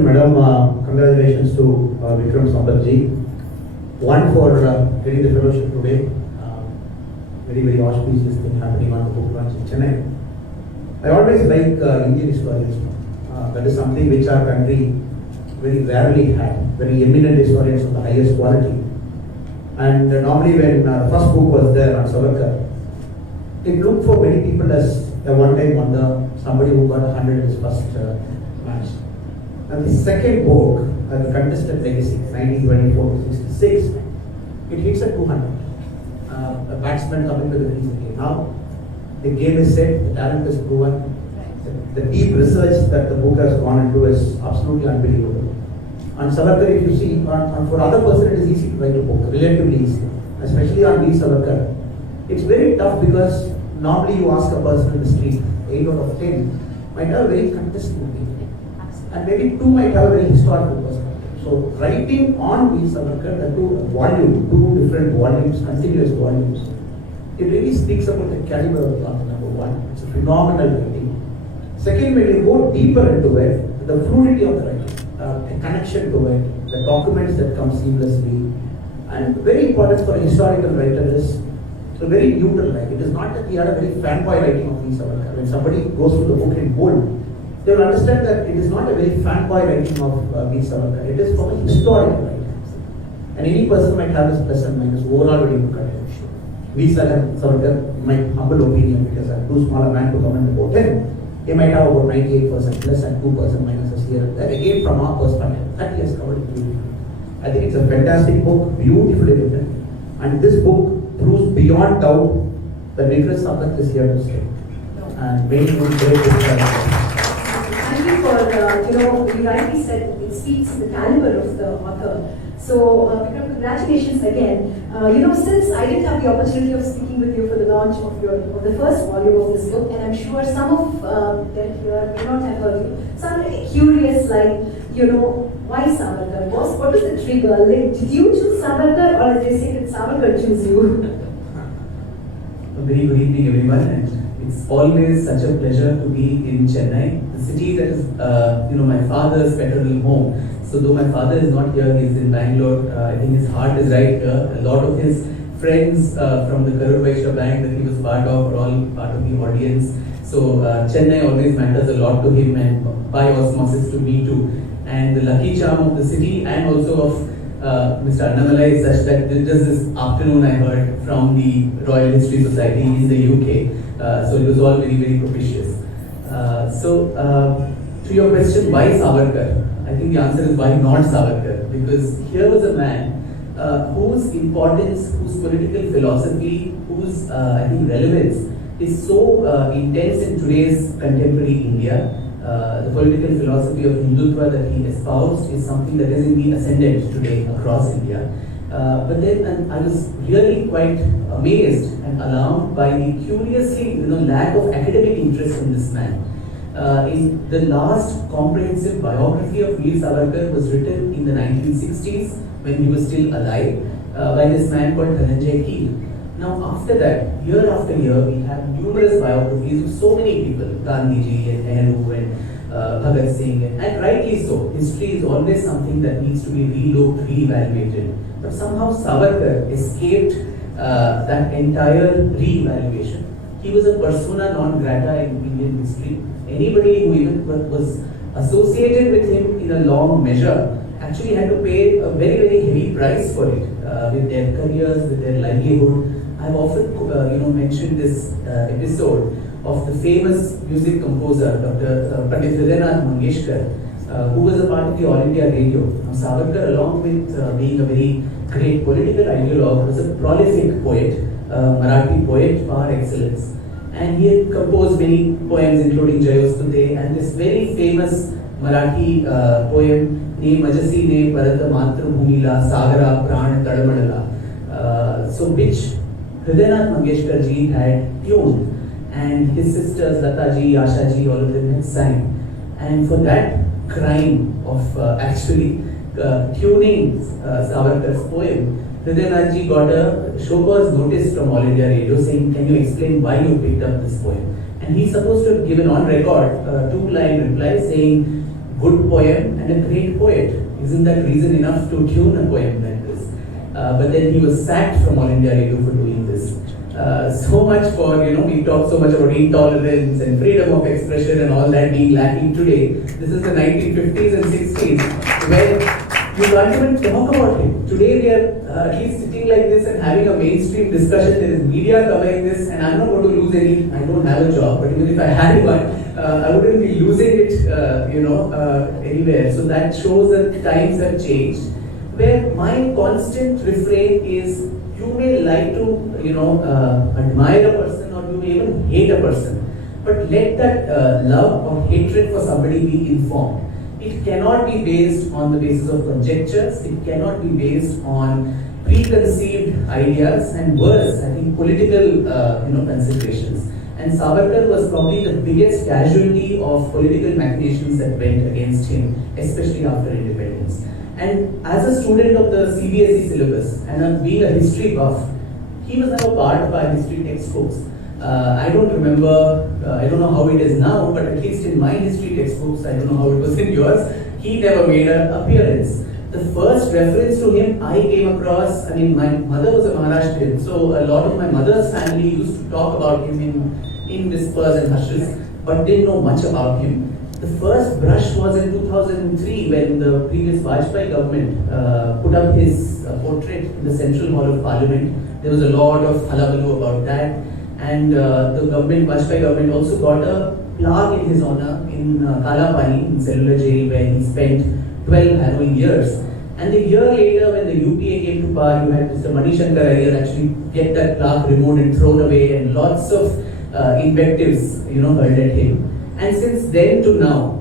Madam, congratulations to Vikram Sampathji. One for getting the fellowship today. Very auspicious thing happening on the book launch in Chennai. I always like Indian historians. That is something which our country very rarely had. Very eminent historians of the highest quality. And normally when the first book was there on Savarkar, it looked for many people as a one-time wonder, somebody who got 100 in his first match. And the second book, The Contested Legacy, 1924 to 66, it hits at 200. A batsman coming to the crease again. Now, the game is set, the talent is proven. The deep research that the book has gone into is absolutely unbelievable. On Savarkar, if you see, for other person it is easy to write a book, relatively easy, especially on Veer Savarkar. It's very tough because normally you ask a person in the street, 8 out of 10 might have a very contested opinion, and maybe 2 might have a very historical perspective. So writing on Veer Savarkar, the two different volumes, continuous volumes, it really speaks about the caliber of the author, number one. It's a phenomenal writing. Second, when you go deeper into it, the fluidity of the writing, a connection to it, the documents that come seamlessly, and very important for a historical writer is a very neutral writing. It is not that we had a very fanboy writing of Veer Savarkar. When somebody goes through the book in bold, they will understand that it is not a very fanboy writing of Veer Savarkar. It is from a historical writing. And any person might have his plus and minus. Overall, when you look at it, Veer Savarkar, in my humble opinion, because I am too small a man to comment about him, he might have about 98% plus and 2% minuses here and there. Again, from our perspective, that he has covered it beautifully. I think it's a fantastic book, beautifully written. And this book proves beyond doubt that Vikram Sampath is here to stay. And many great books. Thank you for, you rightly said it speaks to the caliber of the author. So, Vikram, congratulations again. Since I didn't have the opportunity of speaking with you for the launch of the first volume of this book, and I'm sure some of them here may not have heard you, so I'm really curious, why Savarkar? What was the trigger? Did you choose Savarkar, or as they say, did Savarkar choose you? A very good evening, everyone, and it's always such a pleasure to be in Chennai, the city that is, my father's paternal home. So though my father is not here, he is in Bangalore. I think his heart is right here. A lot of his friends from the Karur bank that he was part of are all part of the audience. So Chennai always matters a lot to him, and by osmosis to me too. And the lucky charm of the city and also of Mr. Annamalai is such that just this afternoon I heard from the Royal History Society in the UK. So it was all very propitious. To your question, why Savarkar? I think the answer is why not Savarkar? Because here was a man whose importance, whose political philosophy, whose relevance is so intense in today's contemporary India. The political philosophy of Hindutva that he espoused is something that is in the ascendant today across India. But then I was really quite amazed and alarmed by the curiously lack of academic interest in this man. In the last comprehensive biography of Veer Savarkar was written in the 1960s when he was still alive by this man called Dhananjay Keel. Now after that, year after year, we have numerous biographies of so many people, Gandhiji and Nehru and Bhagat Singh, and rightly so. History is always something that needs to be relooked, re-evaluated. But somehow Savarkar escaped that entire re-evaluation. He was a persona non grata in Indian history. Anybody who even was associated with him in a long measure actually had to pay a very heavy price for it, with their careers, with their livelihood. I've often mentioned this episode of the famous music composer Dr. Pandit Hridaynath Mangeshkar, who was a part of the All India Radio. Now, Savarkar, along with being a very great political ideologue, was a prolific poet, Marathi poet par excellence. And he had composed many poems including Jayostute and this very famous Marathi poem named Majasi Ne Parata Matra Bhumila Sagara Pran Tadamadala, so which Hridaynath Mangeshkar ji had tuned, and his sisters Lata ji, Asha ji, all of them had sang. And for that crime of actually tuning Savarkar's poem, Hridaynath ji got a show cause notice from All India Radio saying, "Can you explain why you picked up this poem?" And he's supposed to have given on record a 2-line reply saying, "Good poem and a great poet. Isn't that reason enough to tune a poem like this? But then he was sacked from All India Radio for doing this. So much for, we talk so much about intolerance and freedom of expression and all that being lacking today. This is the 1950s and 60s where you can't even talk about him. Today we are at least sitting like this and having a mainstream discussion. There is media covering this, and I'm not going to lose any. I don't have a job, but even if I had one, I wouldn't be losing it, anywhere. So that shows that times have changed. Where my constant refrain is, you may like to, admire a person, or you may even hate a person, but let that love or hatred for somebody be informed. It cannot be based on the basis of conjectures. It cannot be based on preconceived ideas, and worse, I think, political, considerations. And Savarkar was probably the biggest casualty of political machinations that went against him, especially after independence. And as a student of the CBSE syllabus, and being a history buff, he was never part of our history textbooks. I don't remember, I don't know how it is now, but at least in my history textbooks, I don't know how it was in yours, he never made an appearance. The first reference to him I came across, my mother was a Maharashtrian, so a lot of my mother's family used to talk about him in whispers and hushes, but didn't know much about him. The first brush was in 2003 when the previous Vajpayee government put up his portrait in the Central Hall of Parliament. There was a lot of hullabaloo about that, and the Vajpayee government also got a plaque in his honor in Kalapani, in cellular jail, where he spent 12 harrowing years. And a year later, when the UPA came to power, you had Mr. Manishankar Iyer actually get that plaque removed and thrown away, and lots of invectives, hurled at him. And since then to now,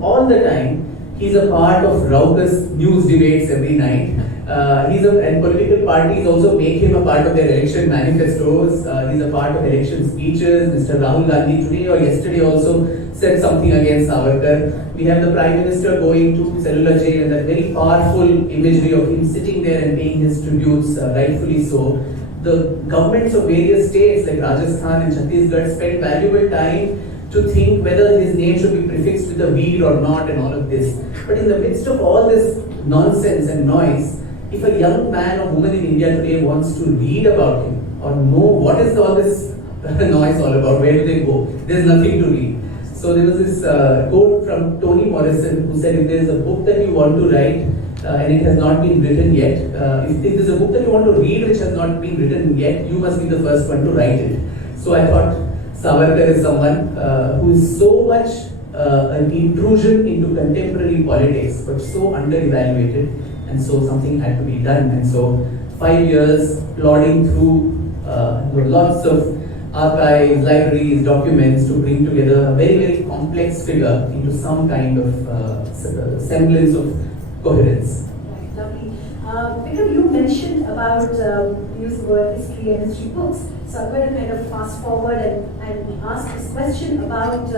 all the time, he's a part of raucous news debates every night. And political parties also make him a part of their election manifestos. He's a part of election speeches. Mr. Rahul Gandhi today or yesterday also said something against Savarkar. We have the Prime Minister going to cellular jail, and that very powerful imagery of him sitting there and paying his tributes, rightfully so. The governments of various states like Rajasthan and Chhattisgarh spent valuable time to think whether his name should be prefixed with a Veer or not, and all of this. But in the midst of all this nonsense and noise, if a young man or woman in India today wants to read about him or know what is all this noise all about, where do they go? There's nothing to read. So there was this quote from Toni Morrison, who said, if there is a book that you want to write and it has not been written yet, if there is a book that you want to read which has not been written yet, you must be the first one to write it. So I thought Savarkar is someone who is so much an intrusion into contemporary politics, but so under-evaluated, and so something had to be done. And so 5 years plodding through lots of archives, libraries, documents to bring together a very, very complex figure into some kind of semblance of coherence. Right, lovely. Vikram, you mentioned about use the word history and history books. So I'm going to kind of fast forward and ask this question about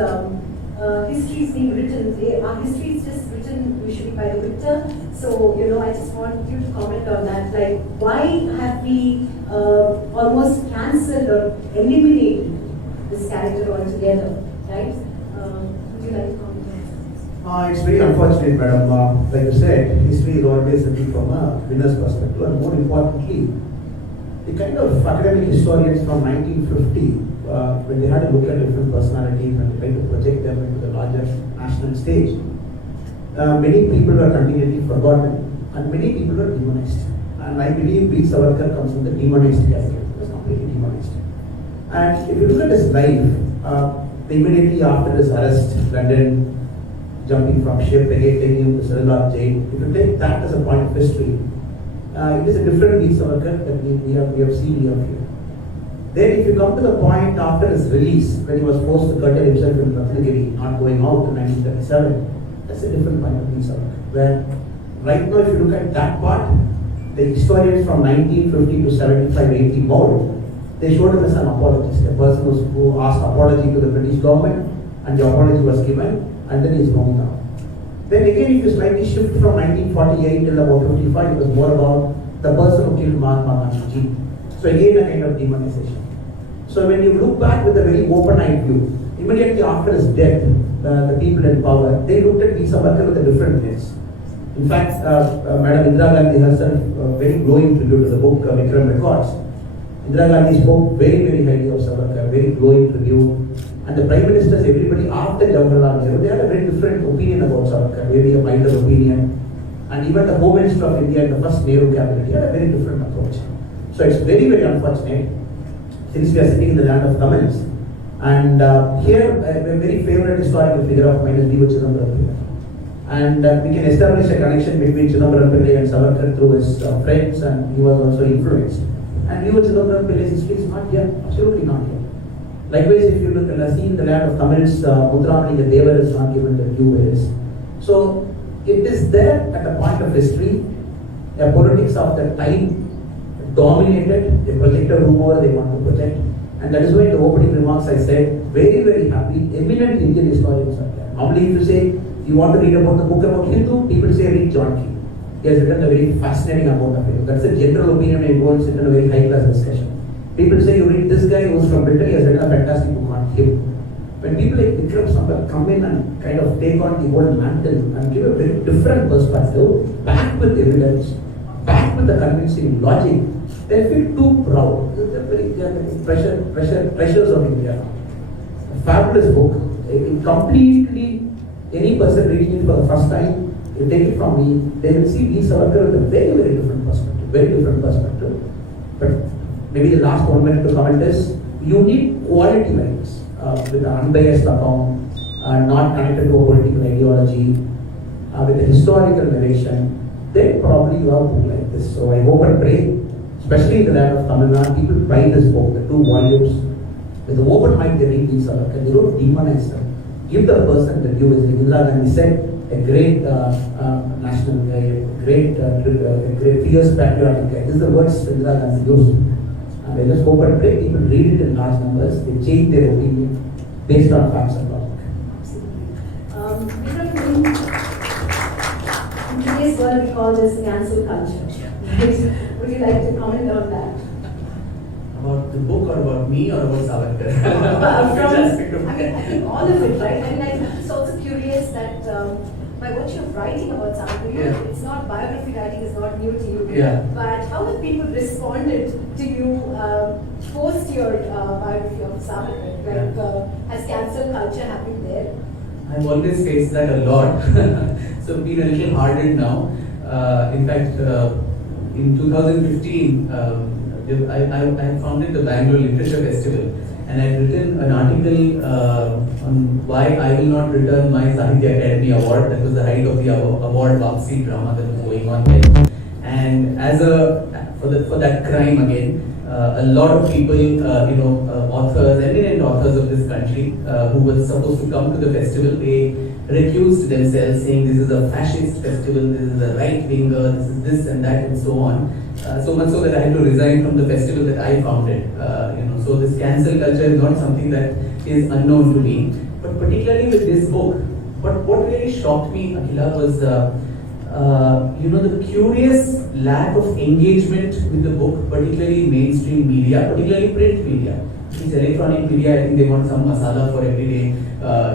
histories being written. Our history is just written usually by the victor. So, I just want you to comment on that. Like, why have we almost cancelled or eliminated this character altogether, right? Would you like to comment on It's very unfortunate, madam. Like you said, history is always written from a winner's perspective, and more importantly, the kind of academic historians from 1950, when they had to look at different personalities and try to project them into the larger national stage, many people were continually forgotten and many people were demonized. And I believe Veer Savarkar comes from the demonized category. He was completely demonized. And if you look at his life, immediately after his arrest, London, jumping from ship, again taking him to cellular jail, if you take that as a point of history, it is a different Veer Savarkar that we have seen here. Then if you come to the point after his release, when he was forced to curtail himself in Ratnagiri, not going out in 1937, that's a different point of Veer Savarkar. Where right now if you look at that part, the historians from 1950 to 75, 80 more, they showed him as an apologist, a person who asked apology to the British government, and the apology was given, and then he's moving out. Then again, if you slightly shift from 1948 till about 55, it was more about the person who killed Mahatma Gandhi. So again, a kind of demonization. So when you look back with a very open-eyed view, immediately after his death, the people in power, they looked at V. Savarkar with a different lens. In fact, Madam Indira Gandhi herself, very glowing tribute to the book Vikram Records. Indira Gandhi spoke very, very highly of Savarkar, very glowing tribute. And the Prime Ministers, everybody after Jawaharlal Nehru, they had a very different opinion about Savarkar, maybe a milder opinion. And even the Home Minister of India and the first Nehru cabinet, he had a very different approach. So it's very, very unfortunate, since we are sitting in the land of Tamils. And here, a very favorite historical figure of mine is D. Chidambaram. And we can establish a connection between Chidambaram Pillai and Savarkar through his friends, and he was also influenced. And D. Chidambaram Pillai's history is not here, absolutely not here. Likewise, if you look and see in the land of Tamils, Muthuramalika Devar is not given the due it is. So it is there at a point of history, a politics of that time dominated, they projected whomever they want to project. And that is why in the opening remarks I said, very, very happy, eminent Indian historians are there. Normally if you say, you want to read about the book about Hindu, people say read John Key. He has written a very fascinating amount of it. That's a general opinion when you go and sit in a very high class discussion. People say you read this guy who's from Britain, he has written a fantastic book on him. When people like Vikram Savarkar come in and kind of take on the whole mantle and give a very different perspective, backed with evidence, backed with the convincing logic, they feel too proud. They're very pressures of India. A fabulous book. It completely, any person reading it for the first time, you take it from me, they will see V. Savarkar with a very, very different perspective. Very different perspective. But maybe the last 1 minute to comment is, you need quality like this, with an unbiased account, not connected to a political ideology, with a historical narration. Then probably you have a book like this. So I hope and pray, especially in the land of Tamil Nadu, people buy this book, the 2 volumes, with the open mind they read these Savarkar. They don't demonize them. Give the person the due. As Indira Gandhi said, a great national guy, a great fierce patriotic guy. This is the words Indira Gandhi used. And I just hope and pray people read it in large numbers. They change their opinion based on facts and logic. Absolutely. In today's world, we call this cancel culture. Right? Would you like to comment on that? About the book or about me or about Savarkar? I think all of it, right? I mean, I'm just also curious that by virtue of writing about Savarkar, it's not biography writing is not new to you. Yeah. But how have people responded to you post your biography of Savarkar? Like, has cancel culture happened there? I've always faced that a lot. So been a little hardened now. In fact, in 2015, I founded the Bangalore Literature Festival, and I've written an article on why I will not return my Sahitya Academy Award. That was the height of the award Vapsi drama that was going on then. And as for that crime again, a lot of people, authors, eminent authors of this country, who were supposed to come to the festival, they recused themselves, saying this is a fascist festival, this is a right-winger, this is this and that and so on. So much so that I had to resign from the festival that I founded. So this cancel culture is not something that is unknown to me. But particularly with this book, what really shocked me, Akhila, was the curious lack of engagement with the book, particularly in mainstream media, particularly print media. These electronic media, I think they want some masala for everyday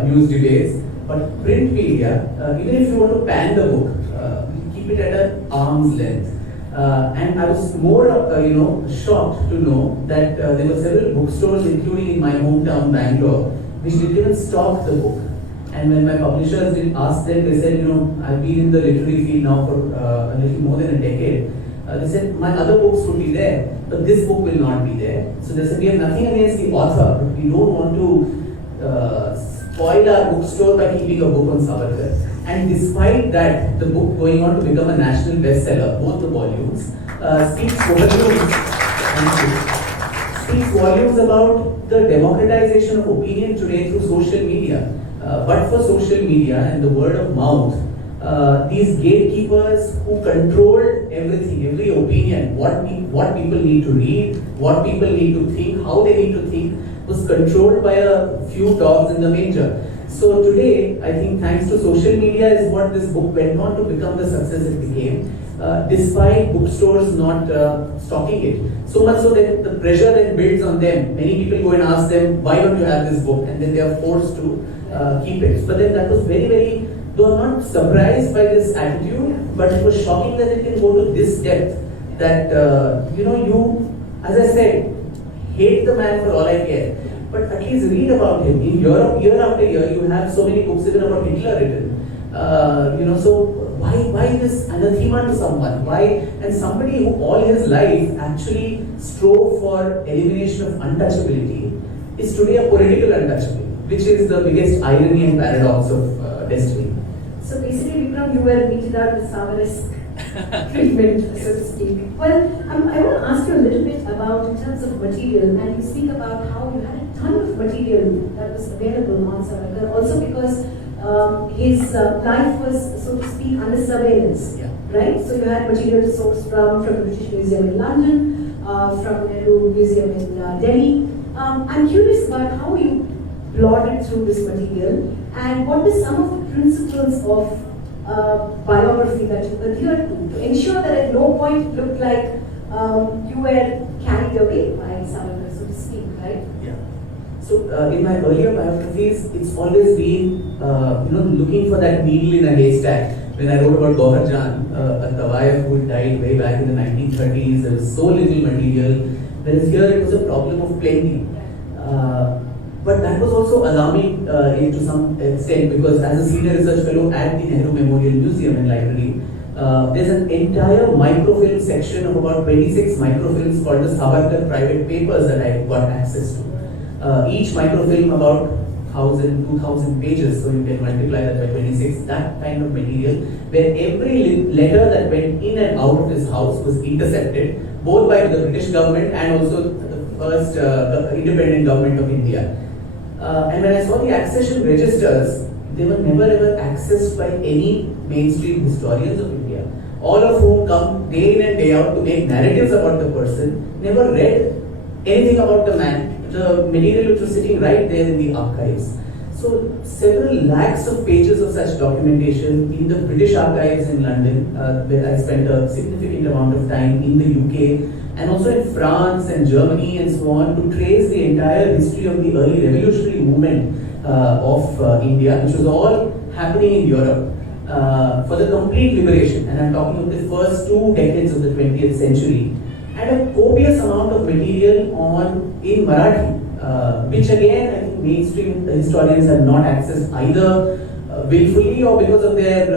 news debates. But print media, even if you want to pan the book, keep it at an arm's length. And I was more, shocked to know that there were several bookstores, including in my hometown Bangalore, which didn't even stock the book. And when my publishers did ask them, they said, I've been in the literary field now for a little more than a decade. They said, my other books would be there, but this book will not be there. So they said, we have nothing against the author, but we don't want to spoil our bookstore by keeping a book on Savarkar. And despite that, the book going on to become a national bestseller, both the volumes, speaks volumes about the democratization of opinion today through social media. But for social media and the word of mouth, these gatekeepers who controlled everything, every opinion, what people need to read, what people need to think, how they need to think, was controlled by a few dogs in the manger. So today, I think thanks to social media is what this book went on to become the success it became, despite bookstores not stocking it. So much so that the pressure then builds on them. Many people go and ask them, why don't you have this book? And then they are forced to keep it. But then that was very, very, though I'm not surprised by this attitude, but it was shocking that it can go to this depth. That, you, as I said, hate the man for all I care, but at least read about him. In Europe, year after year, you have so many books even about Hitler written. So why this anathema to someone? Why? And somebody who all his life actually strove for elimination of untouchability is today a political untouchable, which is the biggest irony and paradox of destiny. So basically, Vikram, you were meted out with Savarkar treatment, so to speak. Well, I want to ask you a little bit about, in terms of material, and you speak about how you had a ton of material that was available on Savarkar, also because his life was, so to speak, under surveillance, right? So you had material to source from the British Museum in London, from the Nehru Museum in Delhi. I'm curious about how you plodded through this material, and what were some of the principles of biography that you adhered to ensure that at no point it looked like you were carried away by Savarkar, so to speak, right? Yeah. So in my earlier biographies, it's always been looking for that needle in a haystack. When I wrote about Gauhar Jan, a Tawayef who died way back in the 1930s, there was so little material. Whereas here it was a problem of plenty. But that was also alarming to some extent, because as a senior research fellow at the Nehru Memorial Museum and Library, there's an entire microfilm section of about 26 microfilms called the Savarkar private papers that I got access to. Each microfilm about 1,000, 2,000 pages, so you can multiply that by 26, that kind of material, where every letter that went in and out of his house was intercepted, both by the British government and also the first independent government of India. And when I saw the accession registers, they were never ever accessed by any mainstream historians of India, all of whom come day in and day out to make narratives about the person, never read anything about the man. The material which was sitting right there in the archives. So several lakhs of pages of such documentation in the British archives in London, where I spent a significant amount of time in the UK, and also in France and Germany and so on, to trace the entire history of the early revolutionary movement of India, which was all happening in Europe for the complete liberation. And I'm talking of the first 2 decades of the 20th century. And a copious amount of material in Marathi, which again I think mainstream historians have not accessed either willfully or because of their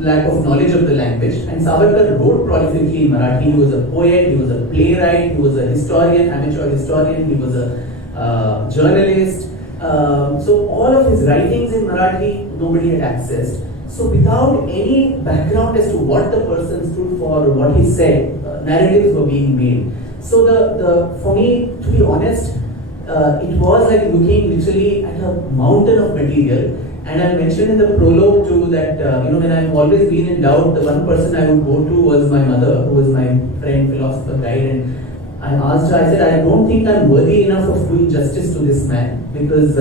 lack of knowledge of the language. And Savarkar wrote prolifically in Marathi. He was a poet, he was a playwright, he was a historian, amateur historian, he was a journalist. So all of his writings in Marathi nobody had accessed. So without any background as to what the person stood for, what he said, narratives were being made. So for me, to be honest, it was like looking literally at a mountain of material. And I mentioned in the prologue too that when I've always been in doubt, the one person I would go to was my mother, who was my friend, philosopher, guide. And I asked her, I said, I don't think I'm worthy enough of doing justice to this man, because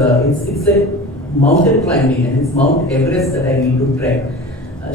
it's like mountain climbing, and it's Mount Everest that I need to trek.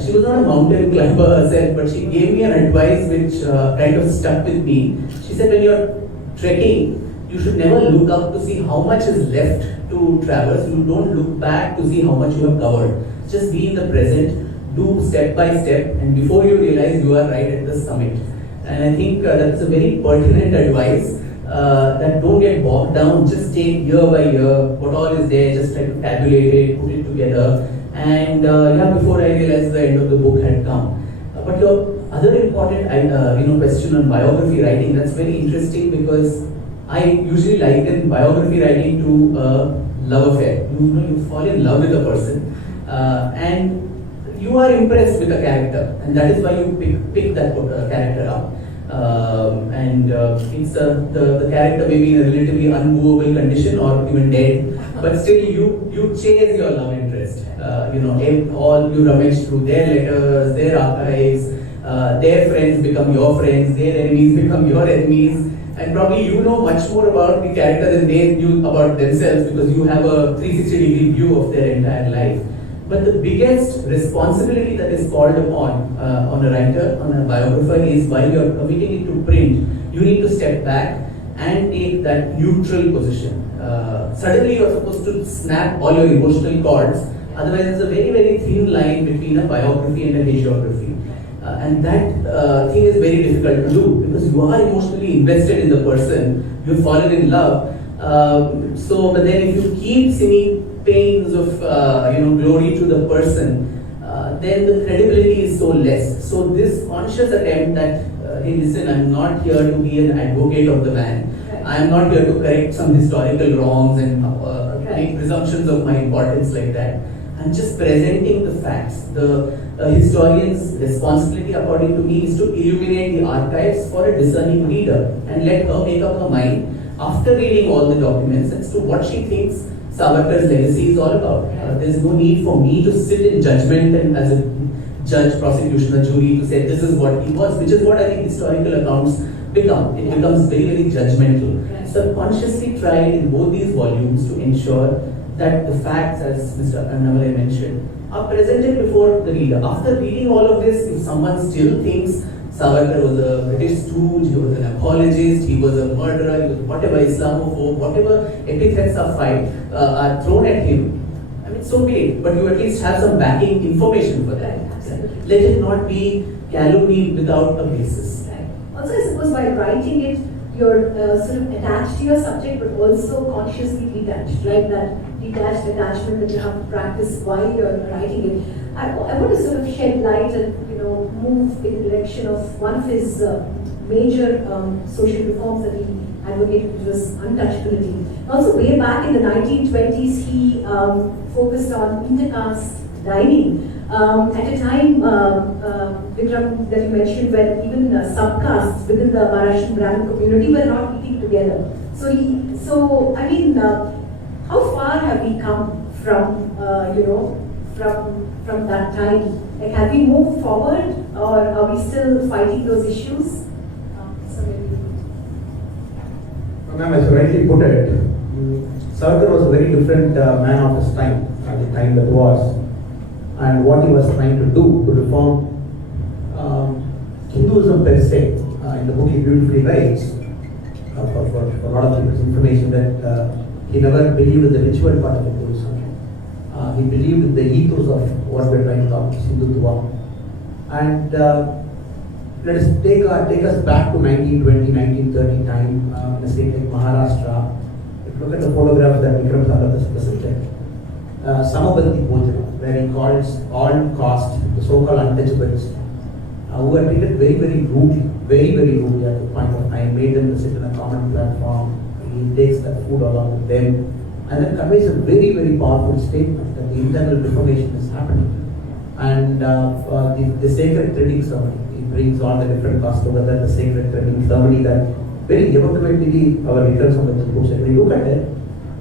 She was not a mountain climber herself, but she gave me an advice which kind of stuck with me. She said, when you're trekking, you should never look up to see how much is left to traverse. You don't look back to see how much you have covered. Just be in the present, do step by step, and before you realize you are right at the summit. And I think that's a very pertinent advice. That don't get bogged down, just take year by year, what all is there, just try to tabulate it, put it together. And before I realized the end of the book had come. But your other important question on biography writing, that's very interesting, because I usually liken biography writing to a love affair. You fall in love with a person, and you are impressed with a character, and that is why you pick that character up. It's the character may be in a relatively unmovable condition or even dead, but still you chase your love interest. You rummage through their letters, their archives, their friends become your friends, their enemies become your enemies, and probably you know much more about the character than they knew about themselves, because you have a 360-degree view of their entire life. But the biggest responsibility that is called upon on a writer, on a biographer, is while you are committing it to print, you need to step back and take that neutral position. Suddenly you are supposed to snap all your emotional cords, otherwise there's a very, very thin line between a biography and a hagiography. And that thing is very difficult to do because you are emotionally invested in the person, you've fallen in love. But then if you keep singing pains of glory to the person, then the credibility is so less. So this conscious attempt that, hey listen, I'm not here to be an advocate of the man. I am not here to correct some historical wrongs and make presumptions of my importance like that. I'm just presenting the facts. The historian's responsibility, according to me, is to illuminate the archives for a discerning reader and let her make up her mind after reading all the documents as to what she thinks Savarkar's legacy is all about. There's no need for me to sit in judgment and as a judge, prosecution, or jury to say this is what he was, which is what I think historical accounts become. It becomes very, very judgmental. So I've consciously tried in both these volumes to ensure that the facts, as Mr. Annamalai mentioned, are presented before the reader. After reading all of this, if someone still thinks Savarkar was a British stooge, he was an apologist, he was a murderer, he was whatever, Islamophobe, whatever epithets are thrown at him, I mean, so be it. But you at least have some backing information for that. Let it not be calumny without a basis. Right. Also, I suppose by writing it, you're sort of attached to your subject, but also consciously detached, right? That detached attachment that you have to practice while you're writing it. I want to sort of shed light and move in the direction of one of his major social reforms that he advocated, which was untouchability. Also, way back in the 1920s, he focused on intercaste dining. At a time, Vikram, that you mentioned, when even subcastes within the Maharashtrian Brahmin community were not eating together. How far have we come from, from that time? Like, have we moved forward, or are we still fighting those issues? Ma'am, as you rightly put it, Savarkar was a very different man of his time, at the time that was, and what he was trying to do to reform Hinduism per se. In the book he beautifully writes, for a lot of people's information, that he never believed in the ritual part of Hinduism. He believed in the ethos of what we're trying to talk, Hindutva. And let us take us back to 1920, 1930 time, in a state like Maharashtra. If you look at the photographs that Vikram Savarkar has presented, Samabati Bhojana, where he calls all caste, the so-called untouchables, who were treated very, very rudely at the point of time, made them to sit in a common platform. He takes that food along with them, and then conveys a very, very powerful statement that the internal reformation is happening. And the sacred threading ceremony, he brings all the different castes together, the sacred threading ceremony that very evocatively our leaders on the book said. When you look at it,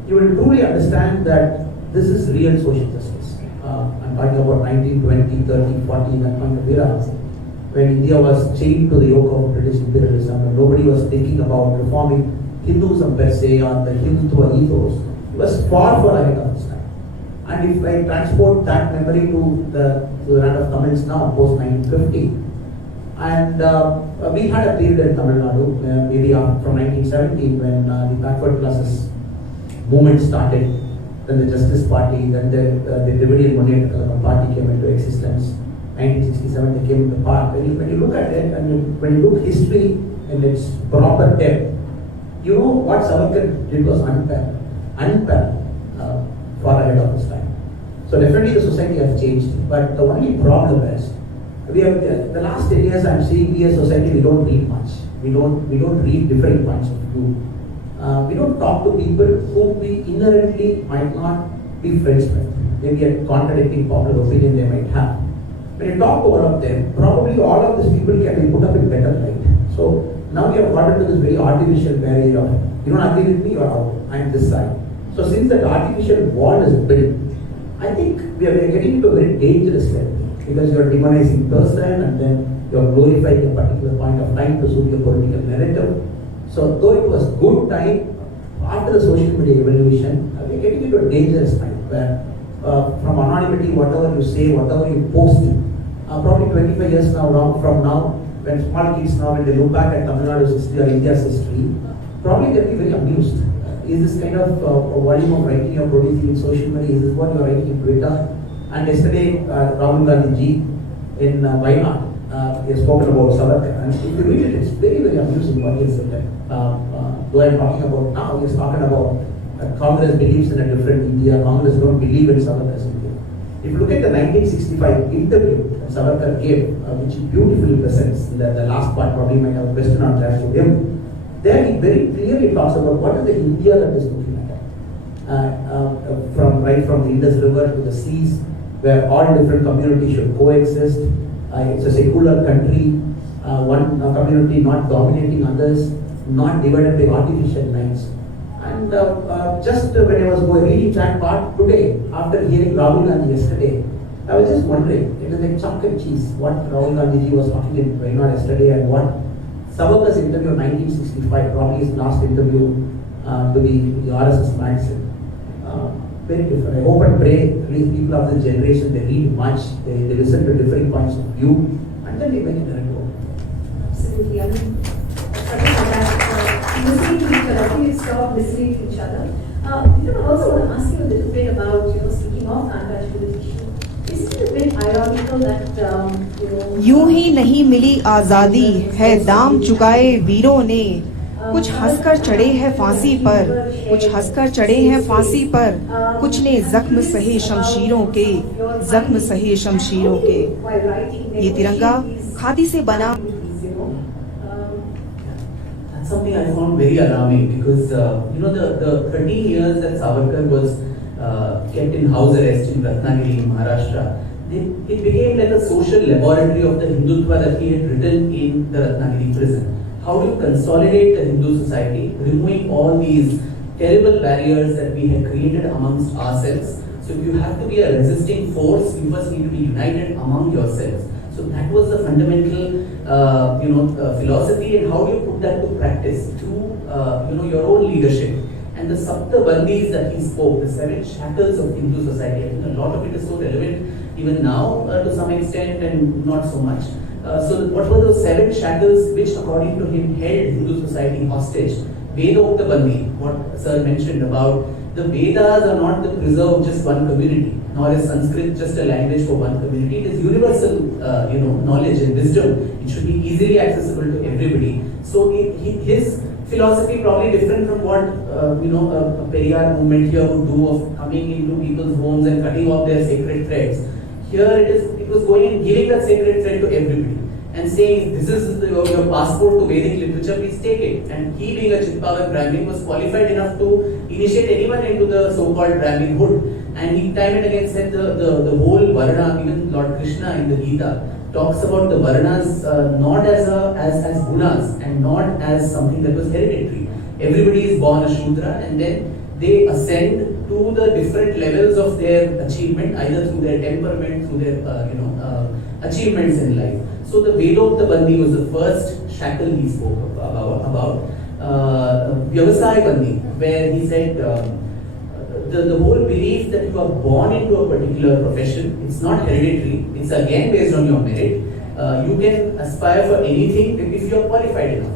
you will truly understand that this is real social justice. I'm talking about 1920, 30, 40, that kind of era, when India was chained to the yoke of British imperialism and nobody was thinking about reforming Hinduism per se or the Hindutva ethos. It was far ahead of its time. And if I transport that memory to the land of Tamils now, post 1950, and we had a period in Tamil Nadu, maybe from 1970, when the backward classes movement started, then the Justice Party, then the Dividend Money Party came into existence. 1967 they came into power. When you look at it, and when you look history in its proper depth, you know what Savarkar did was unparalleled, far ahead of his time. So definitely the society has changed, but the only problem is, we have the last 10 years I'm seeing we as society, we don't read much. We don't read different points of view. We don't talk to people whom we inherently might not be friends with. Maybe a contradicting popular opinion they might have. When you talk to all of them, probably all of these people can be put up in better light. So now we have got into this very artificial barrier of, you don't agree with me, you're out, I'm this side. So since that artificial wall is built, I think we are getting into a very dangerous level, because you are demonizing person and then you are glorifying a particular point of time to suit your political narrative. So though it was good time, after the social media evolution, we are getting into a dangerous time where from anonymity, whatever you say, whatever you post, probably 25 years from now, when small kids now, when they look back at Tamil Nadu's history or India's history, probably they'll be very amused. Is this kind of volume of writing you're producing in social media, is this what you're writing in Twitter? And yesterday, Rahul Gandhi ji in Wayanad, he has spoken about Savarkar. And if you read it, it's very, very amusing what he has said. Though I'm talking about now, he is talking about Congress believes in a different India, Congress don't believe in Savarkar's India. If you look at the 1965 interview that Savarkar gave, which beautifully presents the last part, probably might have a question on that to him, there he very clearly talks about what is the India that is looking at. Right from the Indus River to the seas, where all different communities should coexist. It's a secular country, one community not dominating others, not divided by artificial lines. And just when I was reading that part today, after hearing Rahul Gandhi yesterday, I was just wondering, it was like chalk and cheese, what Rahul Gandhi was talking in Wayanad yesterday and what Savarkar's interview in 1965, probably his last interview to the RSS magazine. Very different. I hope and pray people of this generation, they read much, they listen to different points of view, and then they make it correct. Absolutely. I mean, listening to each other, I think it's stop listening to each other. I also want to ask you a little bit about, speaking of untouchability issue, isn't it a bit ironical that, यूं ही नहीं मिली आजादी है दाम चुकाए वीरों ने कुछ हंसकर चढ़े हैं फांसी पर कुछ हंसकर चढ़े हैं फांसी पर कुछ ने जख्म सहे शमशीरों के जख्म सहे शमशीरों के ये तिरंगा खादी से बना. That's something I found very alarming because the 13 years that Savarkar was kept in house arrest in Ratnagiri in Maharashtra, it became like a social laboratory of the Hindutva that he had written in the Ratnagiri prison. How do you consolidate the Hindu society, removing all these terrible barriers that we had created amongst ourselves? So if you have to be a resisting force, you first need to be united among yourselves. So that was the fundamental, philosophy, and how do you put that to practice through, your own leadership. And the Sapta Bandis that he spoke, the 7 shackles of Hindu society, I think a lot of it is so relevant even now to some extent and not so much. So what were those 7 shackles which according to him held Hindu society hostage? Vedokta Bandi, what Sir mentioned about the Vedas are not the preserve of just one community, nor is Sanskrit just a language for one community. It is universal, knowledge and wisdom. It should be easily accessible to everybody. So his philosophy probably different from what a Periyar movement here would do of coming into people's homes and cutting off their sacred threads. Here it was going and giving that sacred thread to everybody and saying, this is your passport to Vedic literature, please take it. And he, being a Chitpavan Brahmin, was qualified enough to initiate anyone into the so-called Brahminhood. And he time and again said the whole Varna, even Lord Krishna in the Gita, talks about the Varnas not as gunas and not as something that was hereditary. Everybody is born a Shudra and then they ascend to the different levels of their achievement, either through their temperament, through their achievements in life. So the Vedokta Bandi was the first shackle he spoke about. Vyavasaya Bandi, where he said the whole belief that you are born into a particular profession, it's not hereditary, it's again based on your merit. You can aspire for anything if you are qualified enough.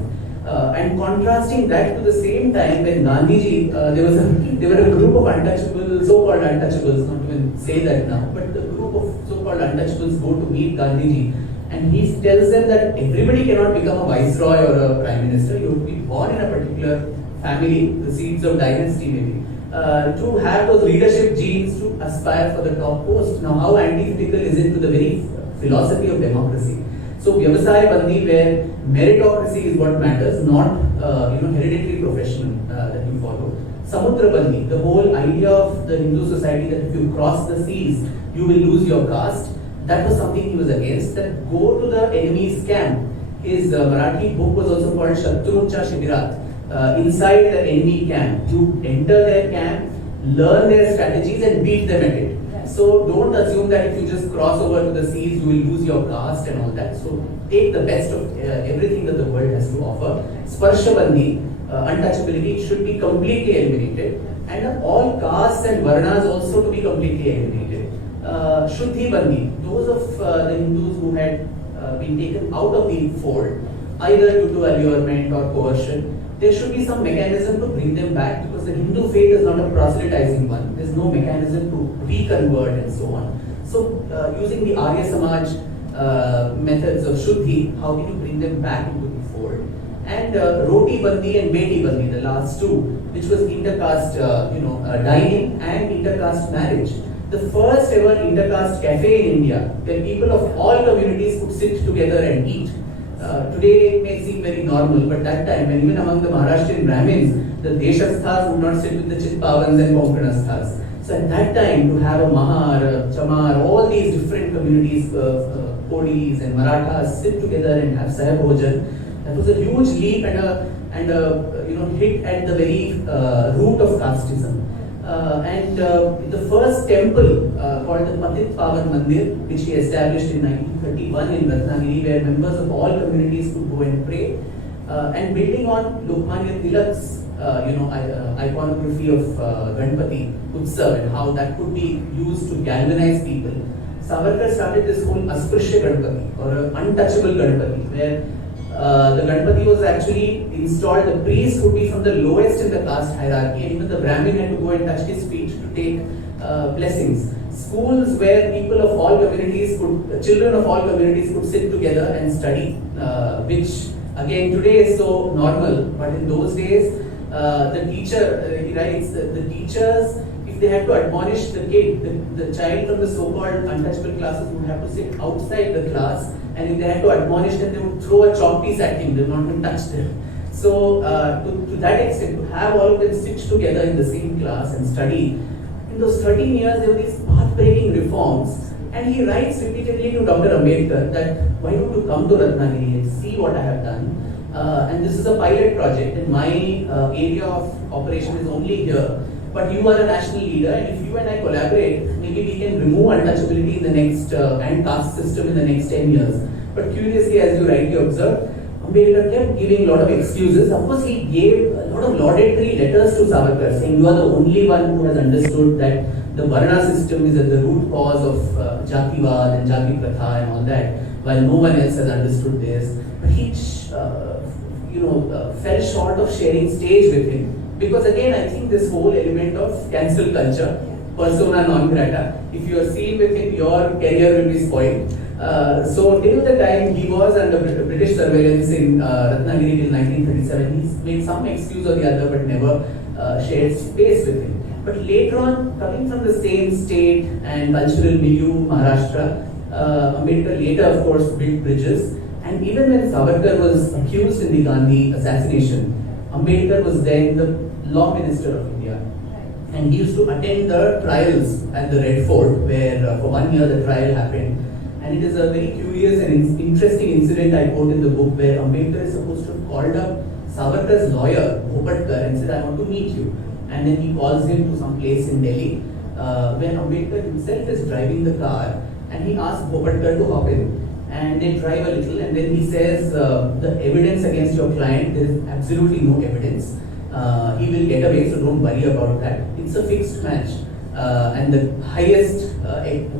And contrasting that to the same time when Gandhiji, there were a group of untouchables, so-called untouchables, not even say that now, but the group of so-called untouchables go to meet Gandhiji and he tells them that everybody cannot become a viceroy or a prime minister. You have to be born in a particular family, the seeds of dynasty maybe, to have those leadership genes to aspire for the top post. Now how antithetical is it to the very philosophy of democracy? So Vyavasaya Bandi, where meritocracy is what matters, not hereditary profession that you follow. Samudra Bandi, the whole idea of the Hindu society that if you cross the seas, you will lose your caste. That was something he was against. That go to the enemy's camp. His Marathi book was also called Shatruncha Shibirat. Inside the enemy camp, you enter their camp, learn their strategies, and beat them at it. So don't assume that if you just cross over to the seas, you will lose your caste and all that. So take the best of everything that the world has to offer. Sparsha Bandi, untouchability, should be completely eliminated. And all castes and varnas also to be completely eliminated. Shuddhi Bandi, those of the Hindus who had been taken out of the fold, either due to allurement or coercion, there should be some mechanism to bring them back, because the Hindu faith is not a proselytizing one. There's no mechanism to reconvert and so on. So using the Arya Samaj methods of Shuddhi, how can you bring them back into the fold? And Roti Bandi and Beti Bandi, the last two, which was intercaste dining and intercaste marriage. The first ever intercaste cafe in India, where people of all communities could sit together and eat. Today it may seem very normal, but that time, when even among the Maharashtrian Brahmins, the Deshasthas would not sit with the Chitpavans and Konkanasthas. So at that time, to have a Mahar, a Chamar, all these different communities, Kodis and Marathas sit together and have Sahbhojan, that was a huge leap and a hit at the very root of casteism. The first temple called the Patit Pavan Mandir, which he established in 1931 in Ratnagiri, where members of all communities could go and pray, and building on Lokmanya Tilak's iconography of Ganpati Utsav and how that could be used to galvanize people. Savarkar started this whole Asprishya Ganpati, or untouchable Ganpati, where the Ganpati was actually installed. The priest would be from the lowest in the caste hierarchy, and even the Brahmin had to go and touch his feet to take blessings. Schools where people of all communities children of all communities could sit together and study, which again today is so normal, but in those days, the teacher, he writes, the teachers, if they had to admonish the kid, the child from the so-called untouchable classes would have to sit outside the class, and if they had to admonish them, they would throw a chalk piece at him, they would not even touch them. So to that extent, to have all of them sit together in the same class and study, in those 13 years there were these path-breaking reforms, and he writes repeatedly to Dr. Ambedkar that why don't you come to Ratnagiri and see what I have done. And this is a pilot project, and my area of operation is only here. But you are a national leader, and if you and I collaborate, maybe we can remove untouchability in the next and caste system in the next 10 years. But curiously, as you rightly observed, Ambedkar kept giving a lot of excuses. Of course, he gave a lot of laudatory letters to Savarkar, saying you are the only one who has understood that the Varna system is at the root cause of Jativad and Jati Pratha and all that, while no one else has understood this. But he fell short of sharing stage with him. Because again, I think this whole element of cancel culture, persona non grata, if you are seen with him, your career will be spoiled. So till the time he was under British surveillance in Ratnagiri till 1937, he made some excuse or the other, but never shared space with him. But later on, coming from the same state and cultural milieu, Maharashtra, Ambedkar later, of course, built bridges. And even when Savarkar was accused in the Gandhi assassination, Ambedkar was then the Law Minister of India. And he used to attend the trials at the Red Fort, where for 1 year the trial happened. And it is a very curious and interesting incident I quote in the book, where Ambedkar is supposed to have called up Savarkar's lawyer, Bhopatkar, and said, I want to meet you. And then he calls him to some place in Delhi, where Ambedkar himself is driving the car, and he asks Bhopatkar to hop in. And they drive a little, and then he says, the evidence against your client, there is absolutely no evidence. He will get away, so don't worry about that. It's a fixed match. And the highest,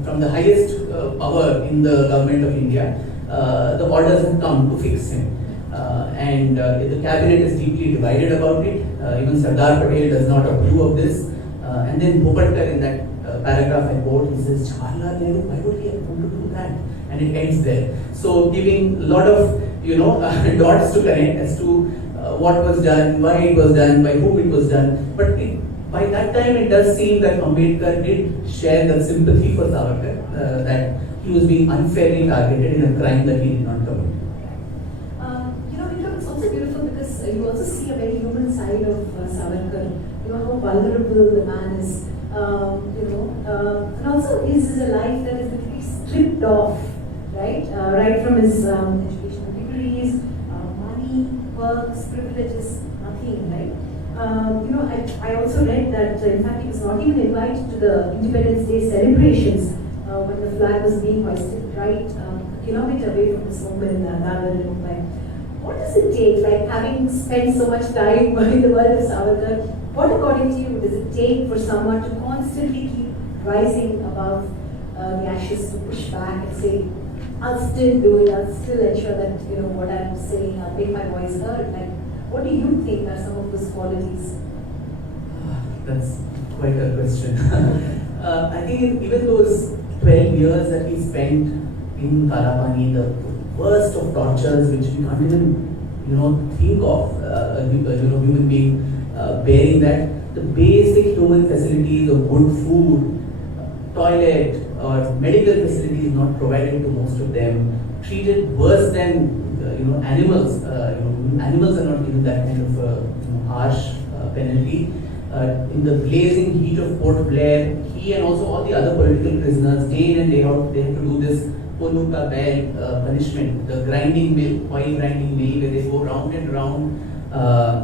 from the highest power in the government of India, the orders have come to fix him. And the cabinet is deeply divided about it. Even Sardar Patel does not approve of this. And then Bhopatkar, in that paragraph I quote, he says, Jawaharlal Nehru, why would he have want to do that? And it ends there. So giving a lot of dots to connect as to what was done, why it was done, by whom it was done. But by that time, it does seem that Ambedkar did share that sympathy for Savarkar, that he was being unfairly targeted in a crime that he did not commit. It's also beautiful because you also see a very human side of Savarkar. How vulnerable the man is. And also his is a life that is literally stripped off, right? Right from his educational degrees, money, perks, privileges, nothing, right? I also read that in fact he was not even invited to the Independence Day celebrations when the flag was being hoisted right a kilometer away from his home in Dadar in Mumbai. What does it take, like having spent so much time in the world of Savarkar, what according to you does it take for someone to constantly keep rising above the ashes, to push back and say, I'll still do it, I'll still ensure that what I'm saying, I'll make my voice heard. Like, What do you think are some of those qualities? That's quite a question. I think even those 12 years that he spent in Kalapani, the worst of tortures which we can't even think of, human being bearing that, the basic human facilities of good food, toilet or medical facilities not provided to most of them, treated worse than animals. Animals are not given that kind of harsh penalty. In the blazing heat of Port Blair, he and also all the other political prisoners, day in and day out, they have to do this Poluka Bell punishment, the grinding mill, oil grinding mill, where they go round and round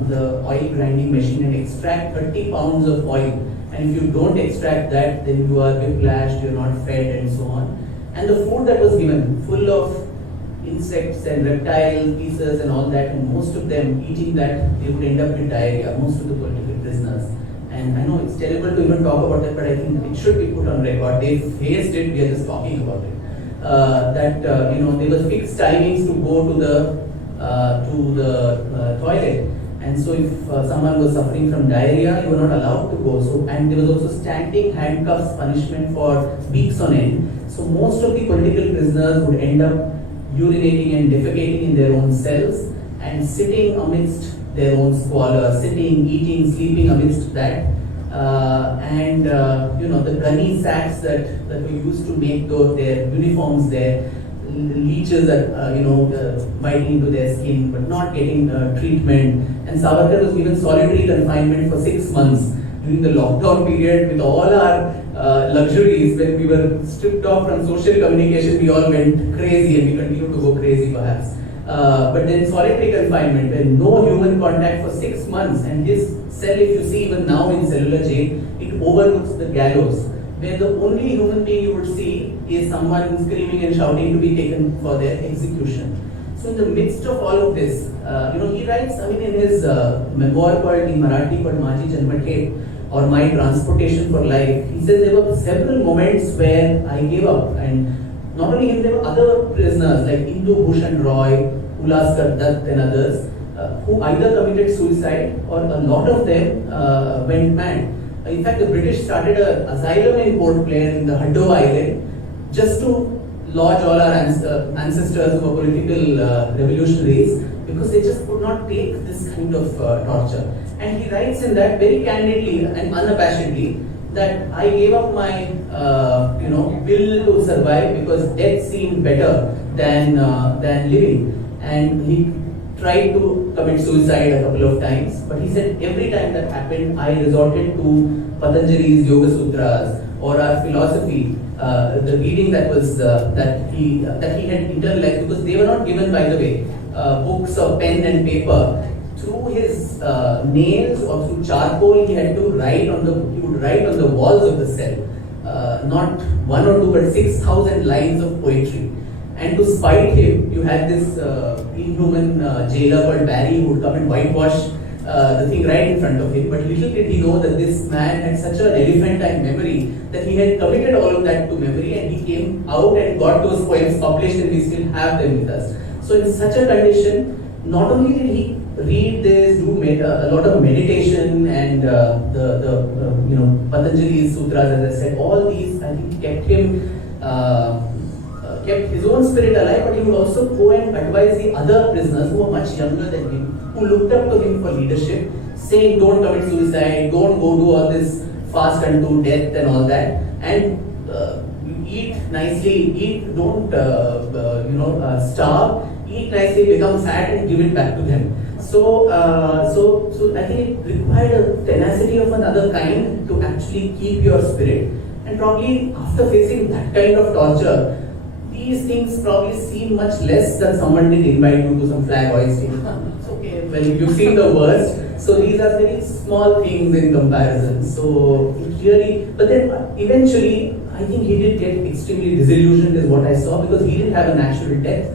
the oil grinding machine and extract 30 pounds of oil. And if you don't extract that, then you are whiplashed, you are not fed and so on. And the food that was given, full of insects and reptile pieces and all that, and most of them eating that, they would end up with diarrhea, most of the political prisoners. And I know it's terrible to even talk about that, but I think it should be put on record. They faced it, we are just talking about it. There were fixed timings to go to the toilet. And so if someone was suffering from diarrhea, you were not allowed to go. So, and there was also standing handcuffs punishment for weeks on end. So most of the political prisoners would end up urinating and defecating in their own cells and sitting amidst their own squalor, sitting, eating, sleeping amidst that. The gunny sacks that were used to make their uniforms there, leeches that biting into their skin but not getting treatment. And Savarkar was given solitary confinement for 6 months during the lockdown period with all our luxuries. When we were stripped off from social communication, we all went crazy, and we continue to go crazy perhaps. But then solitary confinement, when no human contact for 6 months, and his cell, if you see even now in cellular jail, it overlooks the gallows, where the only human being you would see is someone screaming and shouting to be taken for their execution. So in the midst of all of this, he writes, in his memoir called in Marathi called Maji Janmathe, or My Transportation for Life, he says there were several moments where I gave up, and not only him, there were other prisoners like Indu Bhushan Roy, Ulaskar Dutt and others, who either committed suicide or a lot of them went mad. In fact, the British started an asylum in Port Blair in the Haddo Island just to lodge all our ancestors who were political revolutionaries, because they just could not take this kind of torture. And he writes in that very candidly and unabashedly that I gave up my will to survive because death seemed better than living. And he tried to commit suicide a couple of times, but he said every time that happened, I resorted to Patanjali's Yoga Sutras or our philosophy, the reading that was that he had internalized, because they were not given, by the way, books or pen and paper. Through his nails or through charcoal, he would write on the walls of the cell, not 1 or 2 but 6,000 lines of poetry. And to spite him, you had this inhuman jailer called Barry who would come and whitewash the thing right in front of him. But little did he know that this man had such an elephantine memory that he had committed all of that to memory, and he came out and got those poems published, and we still have them with us. So in such a condition, not only did he read this, do a lot of meditation, and Patanjali's sutras, as I said, all these I think kept his own spirit alive. But he would also go and advise the other prisoners who were much younger than him, who looked up to him for leadership, saying don't commit suicide, don't go do all this fast unto death and all that, and eat nicely, don't starve, eat nicely, become fat, and give it back to them. So I think it required a tenacity of another kind to actually keep your spirit. And probably after facing that kind of torture, these things probably seem much less than someone did invite you to some flag hoisting. It's okay, well, you've seen the worst. So these are very small things in comparison. So it really, but then eventually, I think he did get extremely disillusioned is what I saw, because he didn't have a natural death.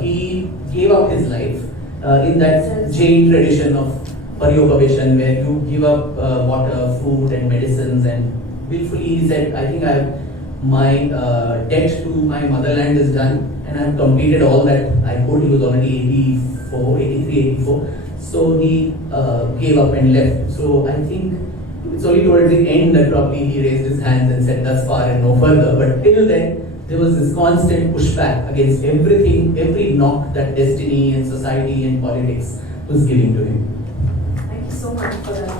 He gave up his life in that Jain tradition of Paryopaveshan, where you give up water, food and medicines, and willfully he said, I think my debt to my motherland is done, and I have completed all that I could. He was already 84, 83, 84. So he gave up and left. So I think it's only towards the end that probably he raised his hands and said thus far and no further. But till then, there was this constant pushback against everything, every knock that destiny and society and politics was giving to him. Thank you so much for that.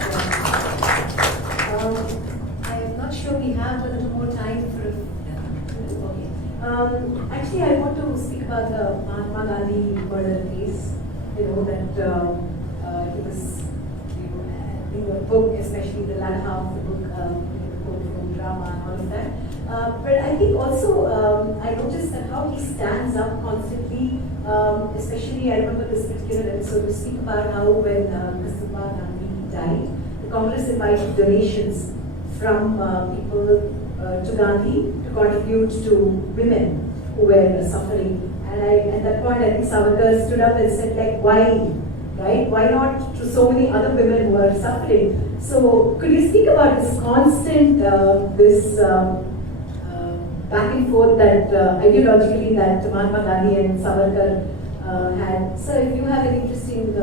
I'm not sure we have a little more time for. Okay. Actually, I want to speak about the Mahatma Gandhi murder case. You know that he was, in the book, especially the latter half of the book, the courtroom drama and all of that. But I think also I noticed that how he stands up constantly, especially I remember this particular episode to speak about how when Kasturba Gandhi died, the Congress invited donations from people to Gandhi to contribute to women who were suffering. And at that point I think Savarkar stood up and said like, why? Right? Why not to so many other women who are suffering? So could you speak about this constant, back and forth that ideologically that Mahatma Gandhi and Savarkar had? So if you have any interesting,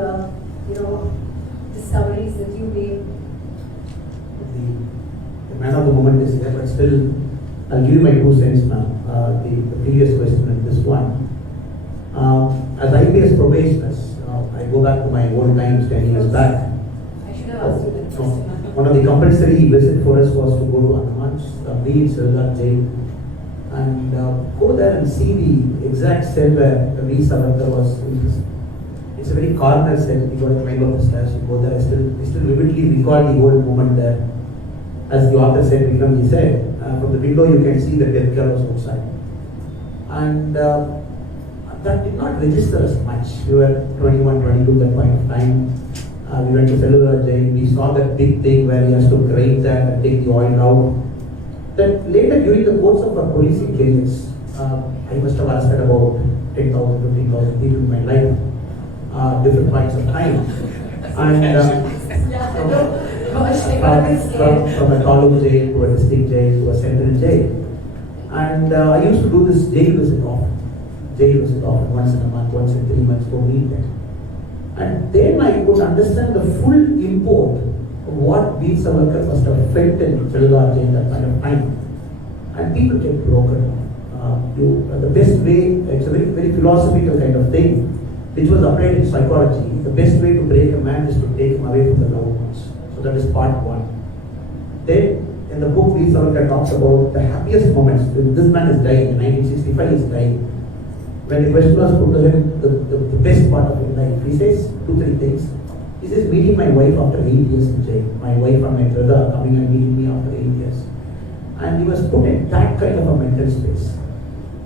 discoveries that you made. The man of the moment is there, but still, I'll give you my 2 cents now. The previous question and this one. As IPS probationers, I go back to my old times 10 years back. I should have asked you that question. One of the compulsory visit for us was to go to Annamalai, be in Savarkar jail, and go there and see the exact cell where the Savarkar was imprisoned. It's a very corner cell. You got to climb up the stairs. You go there. I still vividly recall the whole moment there. As the author said, Vikram, he said, from the window you can see the death gallows outside, and that did not register as much. We were 21, 22 that point of time. We went to cellular jail. We saw that big thing where he has to grind that and take the oil out. Then later during the course of our policing careers, I must have arrested about 10,000, 15,000 people in my life, different points of time. And from a column jail to a district jail to a central jail. And I used to do this jail visit often. Once in a month, once in 3 months, go meet them. And then I could understand the full import of what Veer Savarkar must have felt in Chennai jail that kind of time. And people get broken. The best way, it's a very, very philosophical kind of thing, which was applied in psychology. The best way to break a man is to take him away from the loved ones. So that is part 1. Then in the book, Veer Savarkar talks about the happiest moments. This man is dying, in 1965 he is dying. When the question was put to him, the best part of his life, he says 2-3 things. He says, meeting my wife after 8 years in jail. My wife and my brother coming and meeting me after 8 years. And he was put in that kind of a mental space.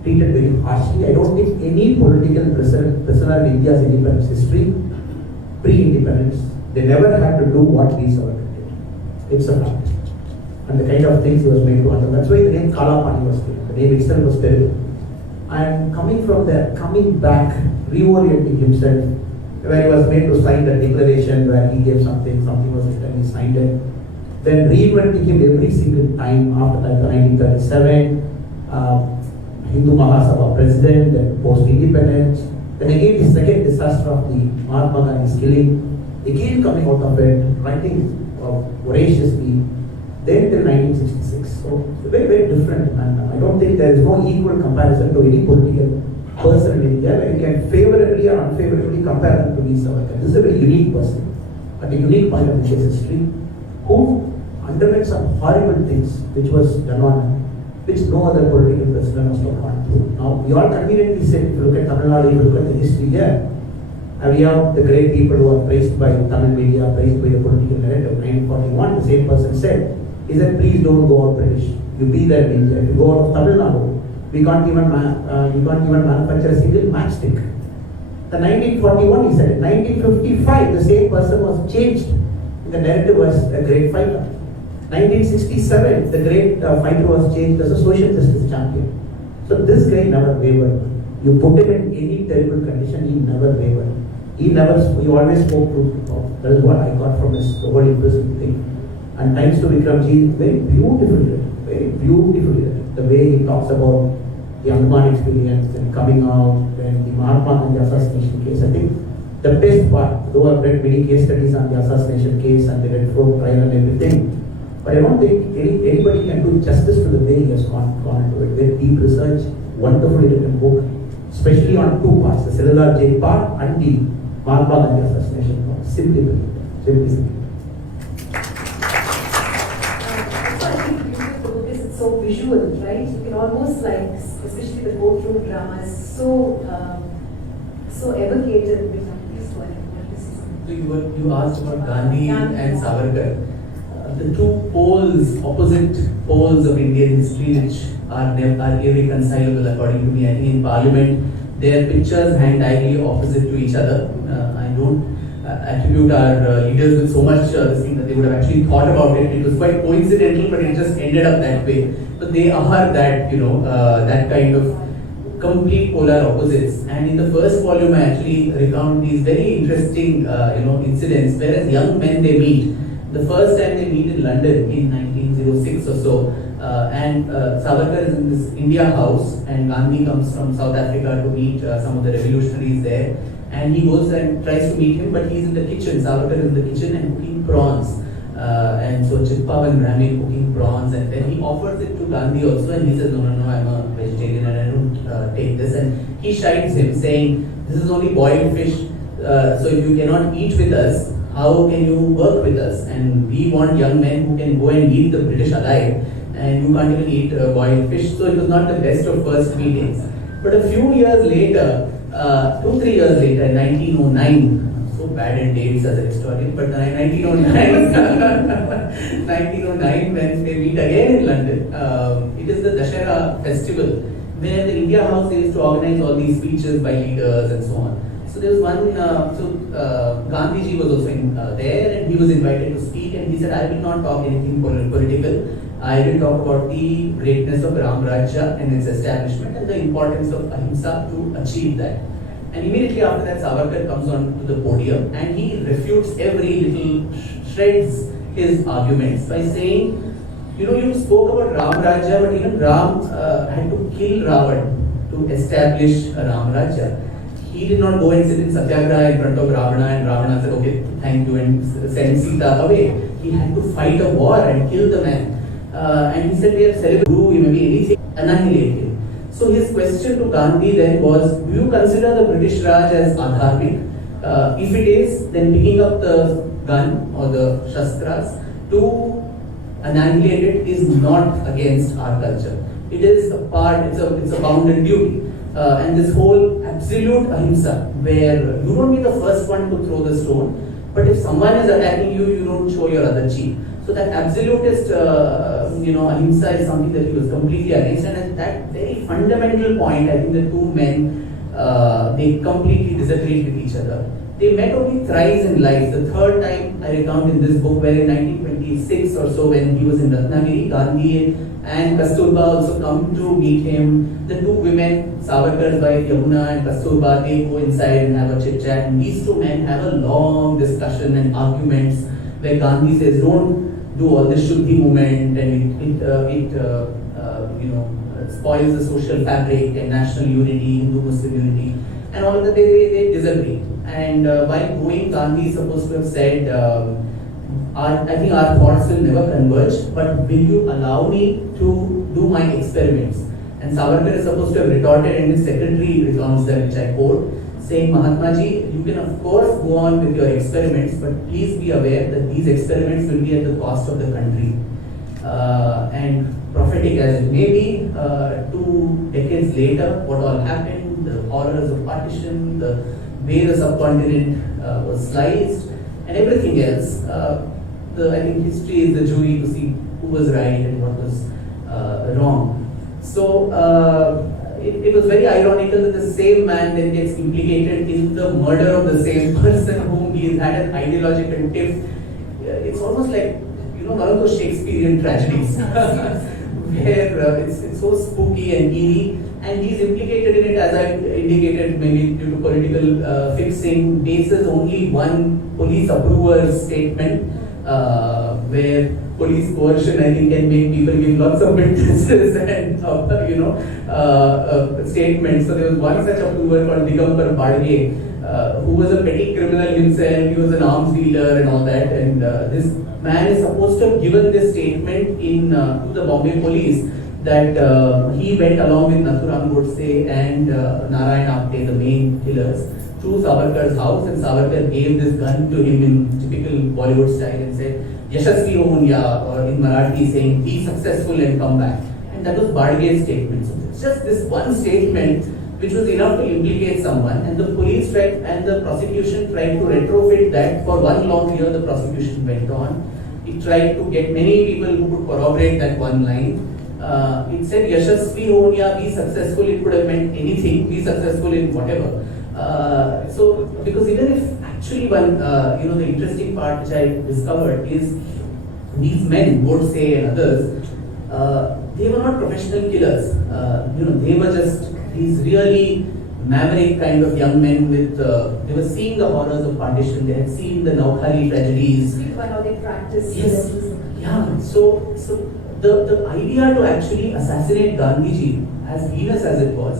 Treated very harshly. I don't think any political prisoner in India's independence history, pre-independence, they never had to do what Veer Savarkar did. It's a fact. And the kind of things he was made to undergo. That's why the name Kalapani was given. The name itself was terrible. And coming from there, coming back, reorienting himself, where he was made to sign the declaration where he gave something was written, he signed it. Then reinventing him every single time after that, 1937, Hindu Mahasabha president, then post-independence. Then again the second disaster of the Mahatma Gandhi's killing, again coming out of it, writing voraciously. Then till 1966. So very, very different. And I don't think there is no equal comparison to any political person in India where you can favorably or unfavorably compare them to Veer Savarkar. This is a very unique person at a unique point of India's history who underwent some horrible things which was done on him, which no other political president must have gone through. Now, we all conveniently said, if you look at Tamil Nadu, if you look at the history here, and we have the great people who are praised by Tamil media, praised by the political narrative. 1941, the same person said, he said, please don't go out British. You be there in India. If you go out of Tamil Nadu, we can't even manufacture a single matchstick. The 1941, he said it. 1955, the same person was changed. The narrative was a great fighter. 1967, the great fighter was changed as a social justice champion. So this guy never wavered. You put him in any terrible condition, he never wavered. He always spoke truth. That is what I got from his whole imprisonment thing. And thanks to Vikramji, very beautifully written. The way he talks about the Andaman experience and coming out, and the Mahatma Gandhi assassination case. I think the best part, though I've read many case studies on the assassination case and the Red Fort trial and everything, but I don't think anybody can do justice to the way he has gone into it. Very deep research, wonderfully written book, especially on two parts, the cellular jail part and the Malbag and the assassination part. Simply brilliant. Simply. Also, I think the beauty of the book is it's so visual, right? You can almost like, especially the courtroom drama is so evocative. So you asked about Gandhi and Savarkar. The two poles, opposite poles of Indian history, which are irreconcilable according to me. I think in Parliament, their pictures hang diagonally opposite to each other. I don't attribute our leaders with so much this thing that they would have actually thought about it. It was quite coincidental, but it just ended up that way. But they are that, that kind of complete polar opposites. And in the first volume, I actually recount these very interesting, incidents. Whereas young men they meet. The first time they meet in London in 1906 or so, and Savarkar is in this India House, and Gandhi comes from South Africa to meet some of the revolutionaries there. And he goes and tries to meet him, but he's in the kitchen. Savarkar is in the kitchen and cooking prawns. And so Chitpav and Brahmi cooking prawns, and then he offers it to Gandhi also, and he says, no, I'm a vegetarian and I don't take this. And he chides him saying, this is only boiled fish, so if you cannot eat with us, how can you work with us? And we want young men who can go and eat the British alive, and you can't even eat boiled fish. So it was not the best of first meetings. But a few years later, 2-3 years later, in 1909, so bad in dates as a historian, but 1909, 1909 when they meet again in London, it is the Dussehra festival, where the India House they used to organize all these speeches by leaders and so on. So there was one, Gandhiji was also there, and he was invited to speak, and he said, I will not talk anything political. I will talk about the greatness of Ram Rajya and its establishment and the importance of ahimsa to achieve that. And immediately after that, Savarkar comes on to the podium and he refutes every little shreds his arguments by saying, you spoke about Ram Rajya, but even Ram had to kill Ravan to establish Ram Rajya. He did not go and sit in Satyagraha in front of Ravana, and Ravana said, okay, thank you, and send Sita away. He had to fight a war and kill the man. And he said, we have celebrated Guru, maybe anything, annihilate him. So his question to Gandhi then was, do you consider the British Raj as adharmic? If it is, then picking up the gun or the shastras to annihilate it is not against our culture. It is a part, it's a bounden duty. And this whole absolute ahimsa, where you don't be the first one to throw the stone, but if someone is attacking you, you don't show your other cheek. So that absolutist, ahimsa is something that he was completely against. And at that very fundamental point, I think the two men, they completely disagreed with each other. They met only thrice in life. The third time I recount in this book, where in 1926 or so, when he was in Ratnagiri, Gandhi and Kasturba also come to meet him. The two women, Savarkar's wife Yamuna and Kasturba, they go inside and have a chit chat. And these two men have a long discussion and arguments where Gandhi says, don't do all this Shuddhi movement, and it spoils the social fabric and national unity, Hindu-Muslim unity. And all of that, they disagree. And while going, Gandhi is supposed to have said, I think our thoughts will never converge, but will you allow me to do my experiments? And Savarkar is supposed to have retorted, and his secretary recounts them, which I quote, saying, Mahatma Ji, you can of course go on with your experiments, but please be aware that these experiments will be at the cost of the country. And prophetic as it may be, 2 decades later, what all happened, the horrors of partition, the way the subcontinent was sliced, and everything else. I think history is the jury to see who was right and what was wrong. So it was very ironical that the same man then gets implicated in the murder of the same person whom he had an ideological tiff. It's almost like, one of those Shakespearean tragedies where it's so spooky and eerie, and he's implicated in it, as I indicated, maybe due to political fixing, bases only one police approver's statement, where police coercion, I think, can make people give lots of witnesses and statements. So there was one such approver called Digambar Badge, who was a petty criminal himself. He was an arms dealer and all that. And this man is supposed to have given this statement to the Bombay police that he went along with Nathuram Godse and Narayan Apte, the main killers, to Savarkar's house, and Savarkar gave this gun to him in typical Bollywood style and said, Yashasvi Honya, or in Marathi saying, be successful and come back. And that was Badge's statement. So it's just this one statement which was enough to implicate someone, and the police tried and the prosecution tried to retrofit that. For one long year the prosecution went on. It tried to get many people who could corroborate that one line. It said Yashasvi Honya, be successful. It could have meant anything, be successful in whatever. So because even if actually one, the interesting part which I discovered is these men, Godse and others, they were not professional killers. They were just these really maverick kind of young men with, they were seeing the horrors of partition, they had seen the Naukhali tragedies. Speak about how they practice. Yes. Yeah. So the idea to actually assassinate Gandhiji, as heinous as it was,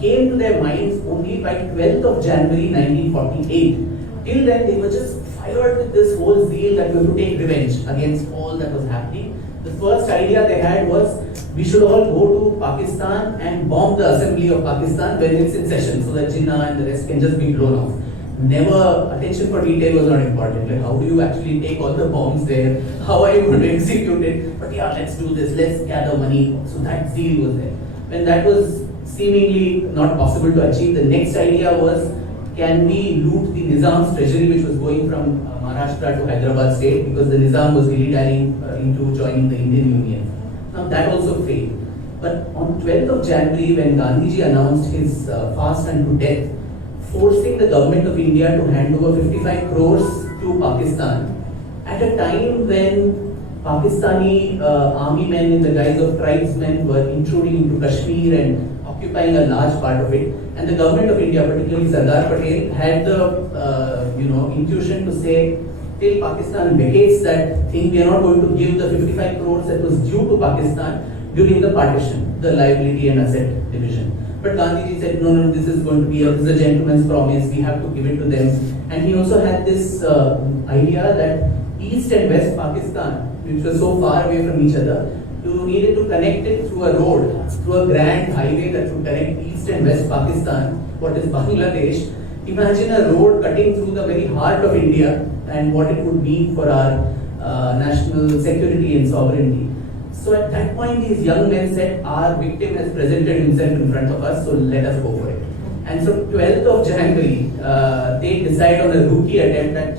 came to their minds only by 12th of January 1948. Till then, they were just fired with this whole zeal that we have to take revenge against all that was happening. The first idea they had was, we should all go to Pakistan and bomb the assembly of Pakistan when it's in session, so that Jinnah and the rest can just be blown off. Never, attention for detail was not important. Like, how do you actually take all the bombs there? How are you going to execute it? But yeah, let's do this, let's gather money. So that zeal was there. When that was seemingly not possible to achieve, the next idea was, can we loot the Nizam's treasury, which was going from Maharashtra to Hyderabad state, because the Nizam was dilly-dallying into joining the Indian Union. Now that also failed. But on 12th of January, when Gandhiji announced his fast unto death, forcing the government of India to hand over 55 crores to Pakistan, at a time when Pakistani army men in the guise of tribesmen were intruding into Kashmir and occupying a large part of it, and the government of India, particularly Sardar Patel, had the intuition to say, till Pakistan vacates that thing, we are not going to give the 55 crores that was due to Pakistan during the partition, the liability and asset division. But Gandhiji said, no, this is going to be a gentleman's promise, we have to give it to them. And he also had this idea that East and West Pakistan, which was so far away from each other, you needed to connect it through a road, through a grand highway that would connect East and West Pakistan, what is Bangladesh. Imagine a road cutting through the very heart of India and what it would mean for our national security and sovereignty. So at that point, these young men said, our victim has presented himself in front of us, so let us go for it. And so 12th of January, they decide on a rookie attempt at,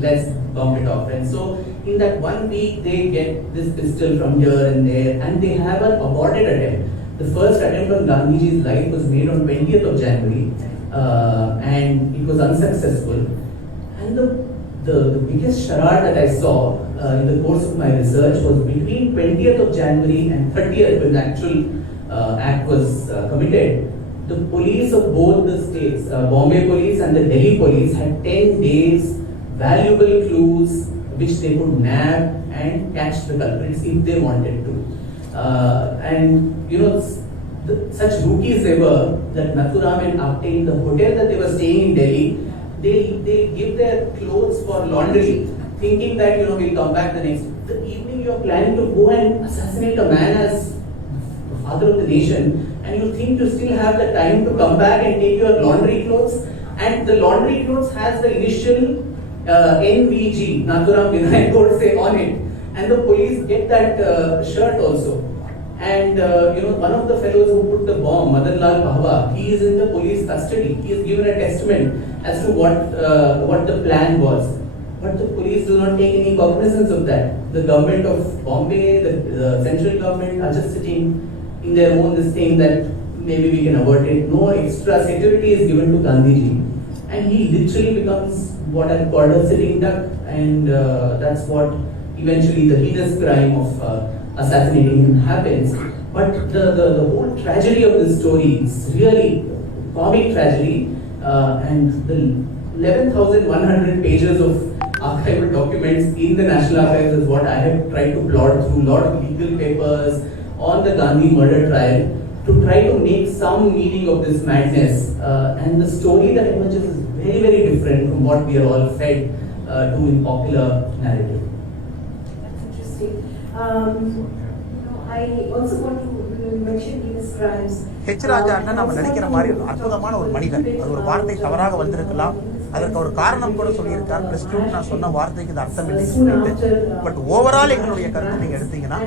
let's bomb it off. And so in that 1 week, they get this pistol from here and there, and they have an aborted attempt. The first attempt on Gandhiji's life was made on 20th of January, and it was unsuccessful. And the biggest charade that I saw in the course of my research was between 20th of January and 30th, when the actual act was committed. The police of both the states, Bombay police and the Delhi police, had 10 days, valuable clues which they could nab and catch the culprits if they wanted to. Such rookies they were that Nathuram and Apte, in the hotel that they were staying in Delhi, they give their clothes for laundry, thinking that we'll come back the evening. You're planning to go and assassinate a man as the father of the nation, and you think you still have the time to come back and take your laundry clothes, and the laundry clothes has the initial NVG, Nathuram Vinay Godse, on it, and the police get that shirt also. And one of the fellows who put the bomb, Madan Lal Bhavan, he is in the police custody. He has given a testament as to what the plan was. But the police do not take any cognizance of that. The government of Bombay, the central government are just sitting in their own this thing that maybe we can avert it. No extra security is given to Gandhiji. And he literally becomes what I call a sitting duck, and that's what eventually the heinous crime of assassinating him happens. But the whole tragedy of this story is really comic tragedy, and the 11,100 pages of archival documents in the National Archives is what I have tried to plot through a lot of legal papers on the Gandhi murder trial. to try to make some meaning of this madness. And the story that emerges is very, very different from what we are all fed to in popular narrative. That's interesting. I also want to mention these crimes. H Raja அண்ணன் நம்ம நினைக்கிற மாதிரி அற்புதமான ஒரு மனிதன். அது ஒரு வார்த்தை தவறாக வந்திருக்கலாம், அதற்கு ஒரு காரணம் கூட சொல்லியிருக்கார். பிரஸ்டியூட் நான் சொன்ன வார்த்தைக்கு இது அர்த்தம் இல்லை சொல்லிட்டு. பட் ஓவரால் எங்களுடைய கருத்தை நீங்க எடுத்தீங்கன்னா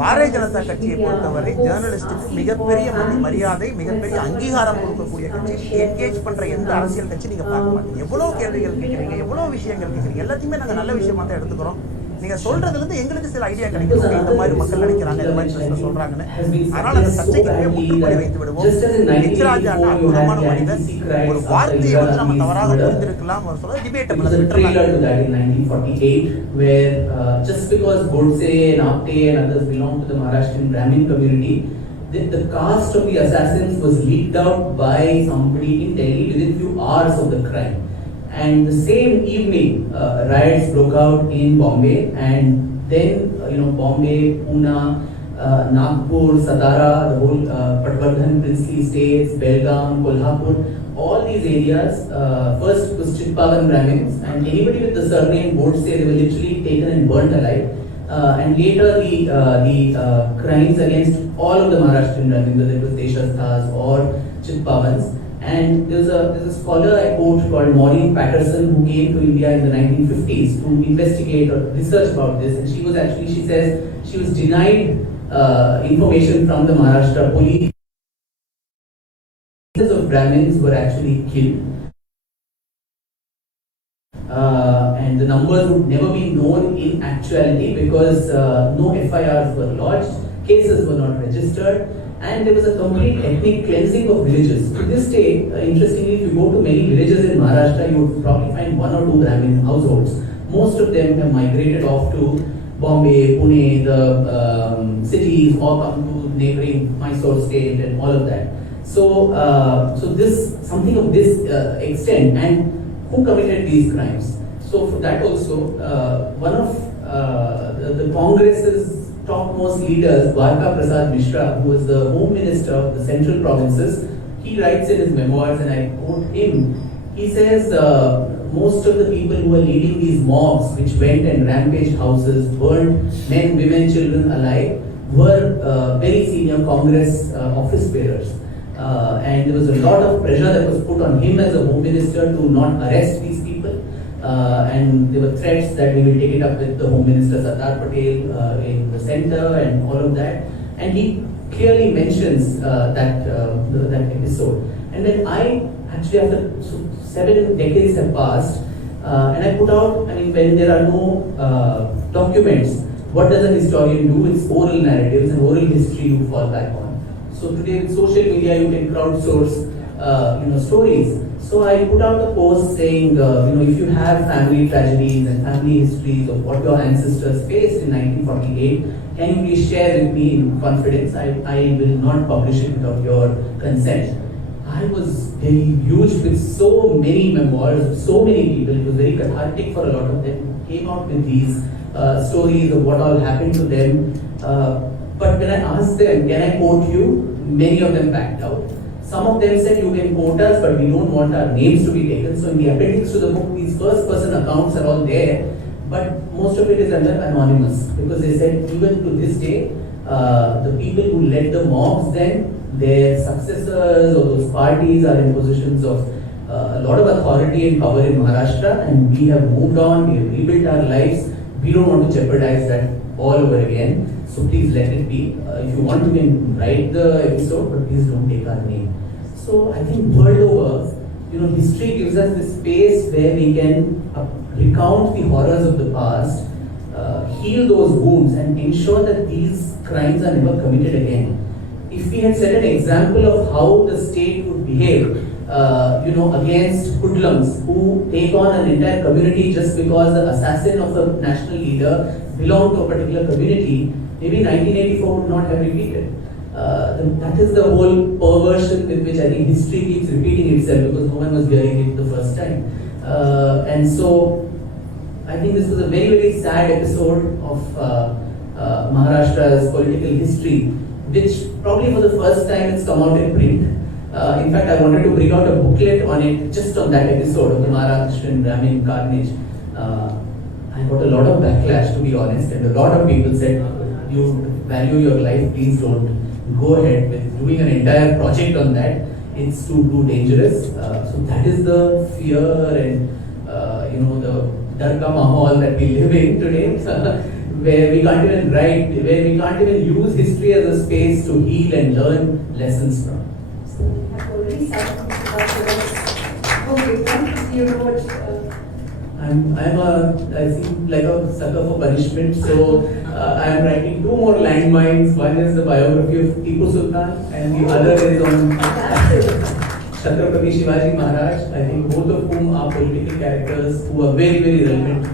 பாரதிய ஜனதா கட்சியை பொறுத்தவரை ஜேர்னலிஸ்டுக்கு மிகப்பெரிய மரியாதை, மிகப்பெரிய அங்கீகாரம் கொடுக்கக்கூடிய கட்சி. என்கேஜ் பண்ற எந்த அரசியல் கட்சி நீங்க பார்க்க மாட்டீங்க. எவ்வளவு கேள்விகள் கேட்குறீங்க, எவ்வளவு விஷயங்கள் கேட்குறீங்க, எல்லாத்தையுமே நாங்கள் நல்ல விஷயமா தான் எடுத்துக்கிறோம். நீங்க சொல்றதுல இருந்து எங்களுக்கு சில ஐடியா கிடைக்கும். இந்த மாதிரி மக்கள் நினைக்கிறாங்க, இந்த மாதிரி சொல்றாங்கன்னு. அதனால அந்த சர்ச்சைக்கு முற்றுப்புள்ளி வைத்து விடுவோம். ஹெச் ராஜா அற்புதமான மனிதன். ஒரு வார்த்தையை வந்து நம்ம தவறாக புரிந்திருக்கலாம் சொல்ல டிபேட்டபிள். அது where just because Godse and Apte and others belong to the Maharashtrian Brahmin community, the caste of the assassins was leaked out by somebody in Delhi within few hours of the crime. And the same evening, riots broke out in Bombay, and then Bombay, Pune, Nagpur, Satara, the whole Patwardhan, princely states, Belgaum, Kolhapur, all these areas. First was Chitpavan Brahmins, and anybody with the surname Godse, they were literally taken and burnt alive. And later the crimes against all of the Maharashtrian Brahmins, whether it was Deshasthas or Chitpavans. And there's a scholar I quote called Maureen Patterson who came to India in the 1950s to investigate or research about this. And she says she was denied information from the Maharashtra police. Thousands of Brahmins were actually killed. And the numbers would never be known in actuality because no FIRs were lodged, cases were not registered. And there was a complete ethnic cleansing of villages. To this day, interestingly, if you go to many villages in Maharashtra, you would probably find one or two Brahmin households. Most of them have migrated off to Bombay, Pune, the cities, or come to neighboring Mysore state and all of that. So this something of this extent, and who committed these crimes? So for that also, one of the Congress's topmost leaders, Dwarka Prasad Mishra, who was the Home Minister of the Central Provinces, he writes in his memoirs, and I quote him, he says, most of the people who were leading these mobs which went and rampaged houses, burned men, women, children alive, were very senior Congress office bearers. And there was a lot of pressure that was put on him as a Home Minister to not arrest these people. And there were threats that we will take it up with the Home Minister Sardar Patel in the center and all of that. And he clearly mentions that episode. And then I actually, after 7 decades have passed, and I put out, when there are no documents, what does a historian do? It's oral narratives and oral history you fall back on. So today with social media you can crowdsource stories. So I put out a post saying, if you have family tragedies and family histories of what your ancestors faced in 1948, can you please share with me in confidence? I will not publish it without your consent. I was deluged with so many memoirs of so many people. It was very cathartic for a lot of them. Came out with these stories of what all happened to them. But when I asked them, can I quote you? Many of them backed out. Some of them said, you can quote us, but we don't want our names to be taken. So in the appendix to the book, these first person accounts are all there, but most of it is under anonymous, because they said even to this day, the people who led the mobs then, their successors or those parties are in positions of a lot of authority and power in Maharashtra, and we have moved on, we have rebuilt our lives. We don't want to jeopardize that all over again. So please let it be. If you want, you can write the episode, but please don't take our name. So I think world over, history gives us this space where we can recount the horrors of the past, heal those wounds, and ensure that these crimes are never committed again. If we had set an example of how the state would behave, against hoodlums who take on an entire community just because the assassin of a national leader belonged to a particular community, maybe 1984 would not have repeated. That is the whole perversion with which I think history keeps repeating itself, because no one was hearing it the first time. And so I think this was a very, very sad episode of Maharashtra's political history, which probably for the first time it's come out in print. In fact, I wanted to bring out a booklet on it, just on that episode of the Maharashtrian Ramin carnage. I got a lot of backlash, to be honest, and a lot of people said, you value your life, please don't go ahead with doing an entire project on that. It's too dangerous. So that is the fear and the darka mahal that we live in today, where we can't even write, where we can't even use history as a space to heal and learn lessons from. So we have already started okay, thank you very much. I seem like a sucker for punishment, so I am writing 2 more landmines. One is the biography of Tipu Sultan, and the other is on Rastrapathi Shivaji Maharaj. I think both of whom are political characters who are very, very relevant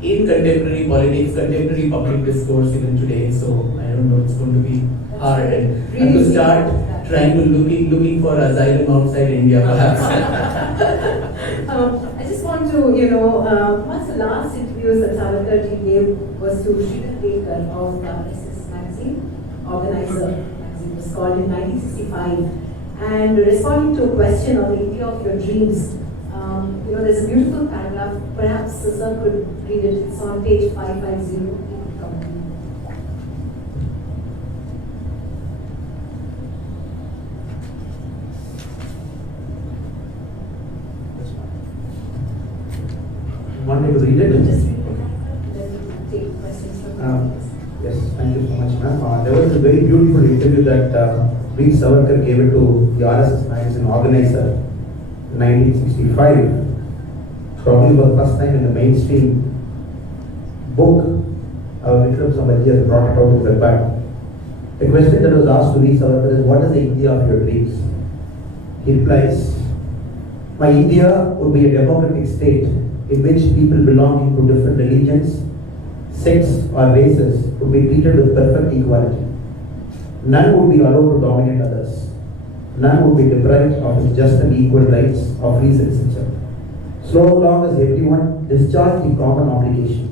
in contemporary politics, contemporary public discourse even today. So I don't know, it's going to be hard, and I have to start trying to looking for asylum outside India, perhaps. I just want to, one of the last interviews that Savarkar gave was to Rastrapathi of SS magazine, Organizer magazine. It was called in 1965. And responding to a question on the India of your dreams, there's a beautiful paragraph. Perhaps sir could read it. It's on page 550. Want me to read it? Just read it. Then we take questions from Yes, thank you so much, ma'am. There was a very beautiful interview that Veer Savarkar gave it to the RSS magazine Organizer in 1965. Probably for the first time in the mainstream book, Vikram Samadhi has brought it out of the back. The question that was asked to Veer Savarkar is, what is the India of your dreams? He replies, my India would be a democratic state in which people belonging to different religions, sects or races would be treated with perfect equality. None would be allowed to dominate others. None would be deprived of his just and equal rights of free citizenship. So long as everyone discharged the common obligation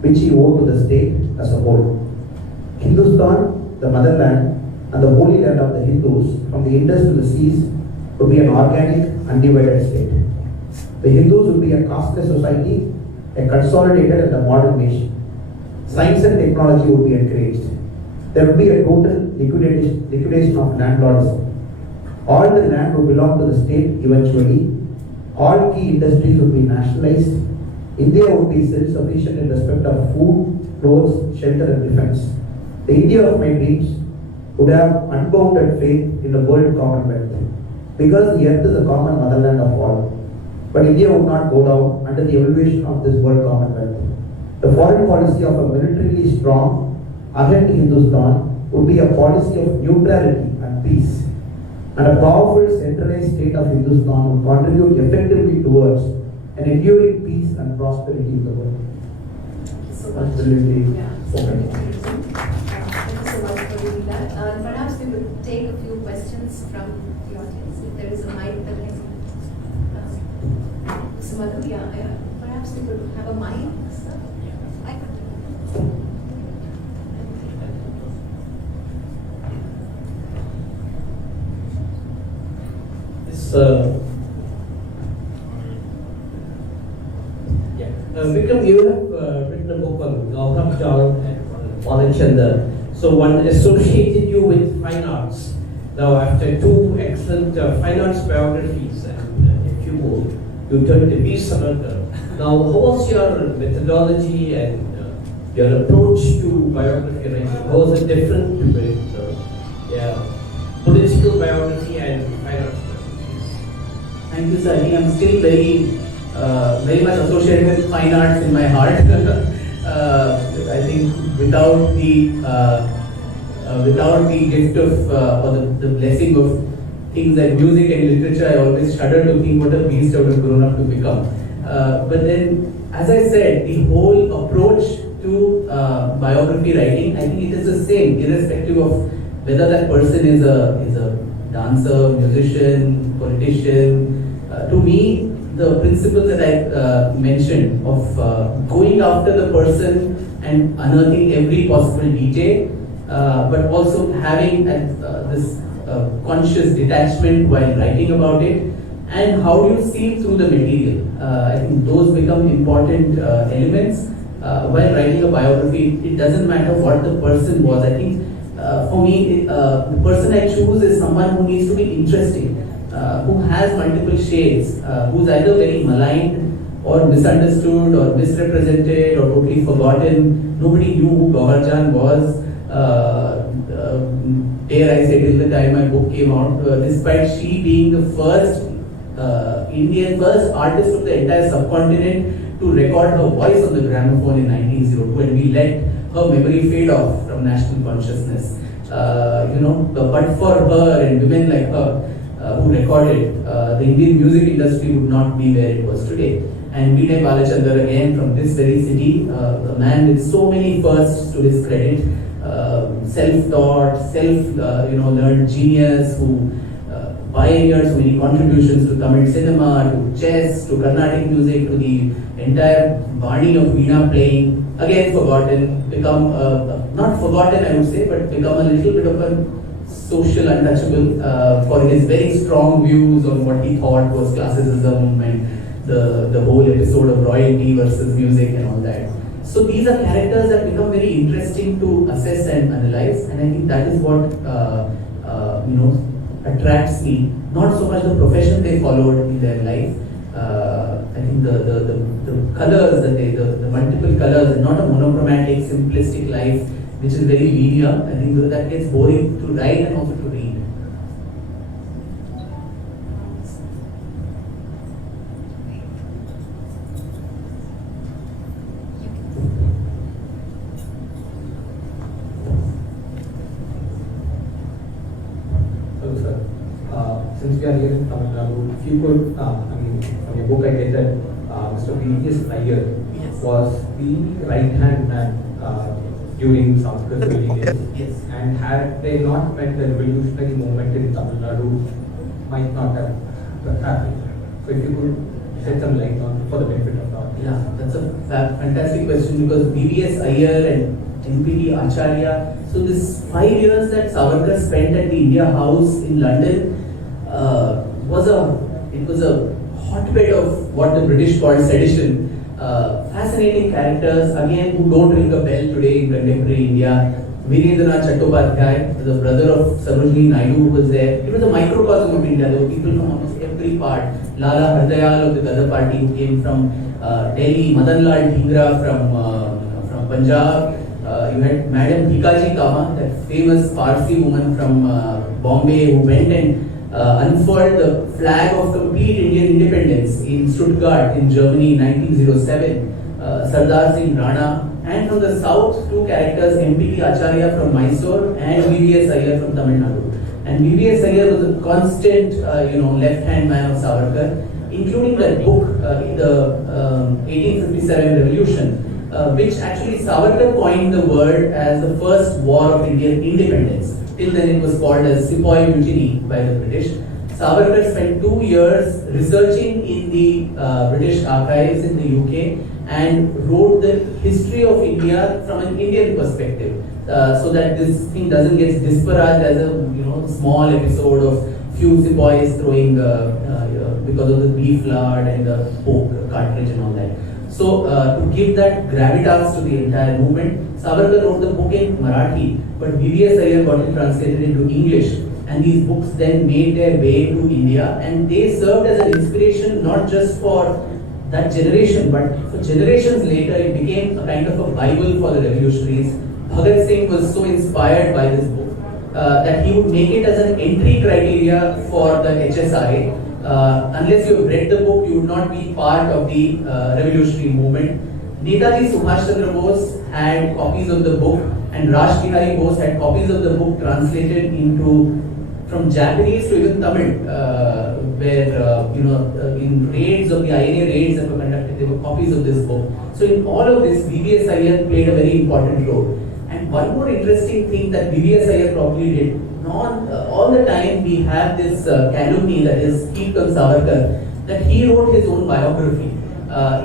which he owed to the state as a whole. Hindustan, the motherland, and the holy land of the Hindus, from the Indus to the seas, would be an organic, undivided state. The Hindus would be a casteless society, a consolidated and a modern nation. Science and technology would be encouraged. There would be a total liquidation of landlordism. All the land would belong to the state eventually. All key industries would be nationalized. India would be self-sufficient in respect of food, clothes, shelter and defense. The India of my dreams would have unbounded faith in the world commonwealth, because the earth is a common motherland of all. But India would not go down under the evaluation of this world commonwealth. The foreign policy of a militarily strong, ahead Hindustan would be a policy of neutrality and peace. And a powerful centralized state of Hindustan would contribute effectively towards an enduring peace and prosperity in the world. Thank you so much. Absolutely. Yeah. Thank you so much for doing that. Perhaps we could take a few questions from the audience. If there is a mic that can. Madhu, perhaps we could have a mic, sir. I could. Vikram, you have written a book on Gautam Chawla and Bhavan. So one associated you with fine arts. Now, after 2 excellent fine arts biographies and a few more, you turned to Veer Savarkar. Now, how was your methodology and your approach to biography writing? How was it different with political biography and fine arts biography? Thank you, sir. I think I'm still very much associated with fine arts in my heart. I think without the gift of or the blessing of things like music and literature, I always shudder to think what a beast I would have grown up to become. But then, as I said, the whole approach to biography writing, I think it is the same, irrespective of whether that person is a dancer, musician, politician. To me, the principle that I mentioned of going after the person and unearthing every possible detail but also having this conscious detachment while writing about it, and how do you see through the material. I think those become important elements while writing a biography. It doesn't matter what the person was. I think for me, the person I choose is someone who needs to be interesting, who has multiple shades, who's either very maligned or misunderstood or misrepresented or totally forgotten. Nobody knew who Bhavan was. Dare I say, till the time my book came out, despite she being the first Indian, first artist of the entire subcontinent to record her voice on the gramophone in 1902, and we let her memory fade off from national consciousness. But for her and women like her who recorded, the Indian music industry would not be where it was today. And Vinay Balachandar, again from this very city, a man with so many firsts to his credit, self-taught, learned genius who pioneered so many contributions to Tamil cinema, to chess, to Carnatic music, to the entire body of Veena playing. Again forgotten, become not forgotten I would say, but become a little bit of a social untouchable for his very strong views on what he thought was classicism and the whole episode of royalty versus music and all that. So these are characters that become very interesting to assess and analyze, and I think that is what attracts me. Not so much the profession they followed in their life. I think the colors that the multiple colors, and not a monochromatic, simplistic life which is very linear. I think that gets boring to write and also to read. Hello, sir. Since we are here in Tamil Nadu, if you could, from your book I get that Mr. V.S. Iyer was the right-hand man during Savarkar's early days. Yes. And had they not met, the revolutionary movement in Tamil Nadu might not have happened. So if you could shed some light on for the benefit of our audience. Yeah, that's a fantastic question, because BVS Iyer and NPT Acharya. So this 5 years that Savarkar spent at the India House in London was a hotbed of what the British called sedition. Fascinating characters, again, who don't ring a bell today in contemporary India. Virendranath Chattopadhyay, the brother of Sarojini Naidu, who was there. It was a microcosm of India. There were people from almost every part. Lala Hardayal of the Gada party, who came from Delhi. Madanlal Dhingra from Punjab. You had Madam Bhikaji Kama, that famous Parsi woman from Bombay, who went and unfurled the flag of complete Indian independence in Stuttgart in Germany in 1907. Sardar Singh Rana, and from the south, two characters, NPT Acharya from Mysore and VVS Iyer from Tamil Nadu. And VVS Iyer was a constant, left-hand man of Savarkar, including that book, the 1857 Revolution, which actually Savarkar coined the word as the first war of Indian independence. Till then it was called as Sepoy Mutiny by the British. Savarkar spent 2 years researching in the British archives in the UK and wrote the history of India from an Indian perspective, so that this thing doesn't get disparaged as a small episode of few sepoys throwing because of the beef lard and the pork cartridge and all that. So to give that gravitas to the entire movement, Savarkar wrote the book in Marathi, but VVS Iyer got it translated into English, and these books then made their way to India, and they served as an inspiration not just for that generation, but for generations later. It became a kind of a Bible for the revolutionaries. Bhagat Singh was so inspired by this book that he would make it as an entry criteria for the HSRA. Unless you have read the book, you would not be part of the revolutionary movement. Netaji Subhash Chandra Bose had copies of the book, and Raj Bihari Bose had copies of the book translated from Japanese to even Tamil, where in raids of the INA raids that were conducted, there were copies of this book. So in all of this, VVS Iyer played a very important role. And one more interesting thing that VVS Iyer probably did, all the time we have this calumny that is heaped on Savarkar, that he wrote his own biography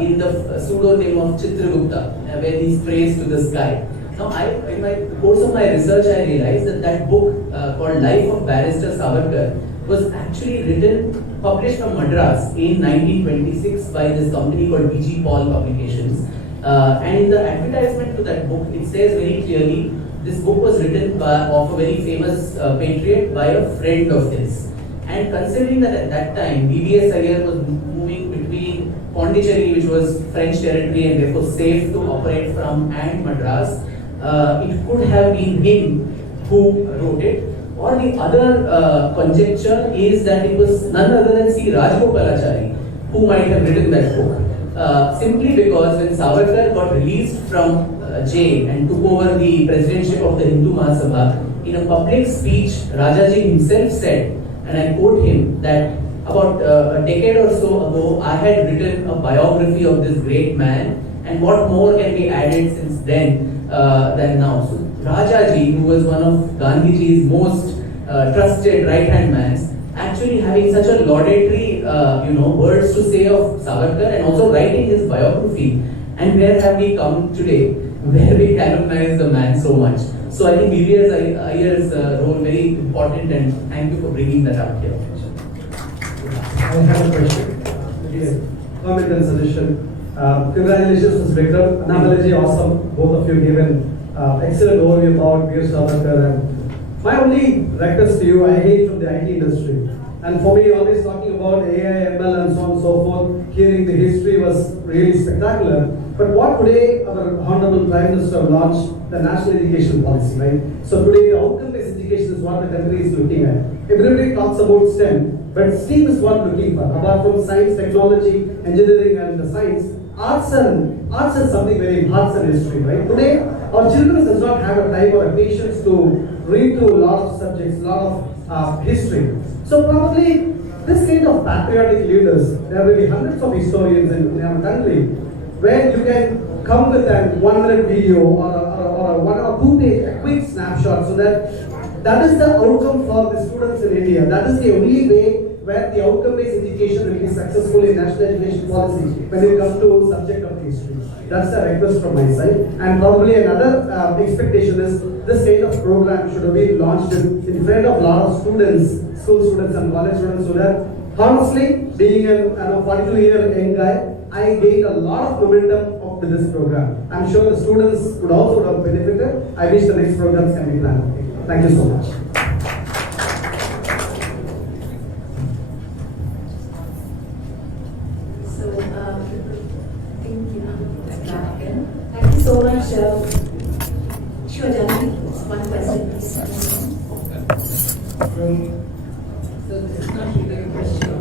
in the pseudonym of Chitragupta, where he's praised to the sky. Now, in the course of my research, I realized that book called Life of Barrister Savarkar was actually published from Madras in 1926 by this company called B.G. Paul Publications. And in the advertisement to that book, it says very clearly, this book was written of a very famous patriot by a friend of his. And considering that at that time, BBS Iyer was moving between Pondicherry, which was French territory and therefore safe to operate from, and Madras, it could have been him who wrote it. Or the other conjecture is that it was none other than C. Rajgopalachari who might have written that book. Simply because when Savarkar got released from jail and took over the presidentship of the Hindu Mahasabha, in a public speech, Rajaji himself said, and I quote him, that about a decade or so ago, I had written a biography of this great man, and what more can be added since then than now. So Rajaji, who was one of Gandhiji's most trusted right-hand man, actually having such a laudatory, words to say of Savarkar and also writing his biography. And where have we come today, where we canonize the man so much? So I think BBS Iyer's role very important, and thank you for bringing that up here. I have a question. Yes. Comment and suggestion. Congratulations, Mr. Vikram. Annamalai, awesome. Both of you given excellent overview about Veer Savarkar. And my only request to you, I hate from the IT industry. And for me, always talking about AI, ML, and so on and so forth, hearing the history was really spectacular. But what today our Honorable Prime Minister launched the National Education Policy, right? So today the outcome-based education is what the country is looking at. Everybody talks about STEM, but STEM is what we're looking for. Apart from science, technology, engineering, and the science, arts is something very arts and history, right? Today, our children does not have a time or a patience to read through a lot of subjects, a lot of history. So probably this kind of patriotic leaders, there will be hundreds of historians in our country, where you can come with a 1-minute video or a 1 or 2 page, a quick snapshot, so that is the outcome for the students in India. That is the only way where the outcome-based education will be successful in national education policy when it comes to subject of history. That's the request from my side. And probably another expectation is this kind of program should have been launched in front of a lot of students, school students and college students, so that honestly, being a 42-year young guy, I gained a lot of momentum up to this program. I'm sure the students would also have benefited. I wish the next programs can be planned. Thank you so much. Thank you so much. Sure, Janvi, one question, please. So this is not really a question.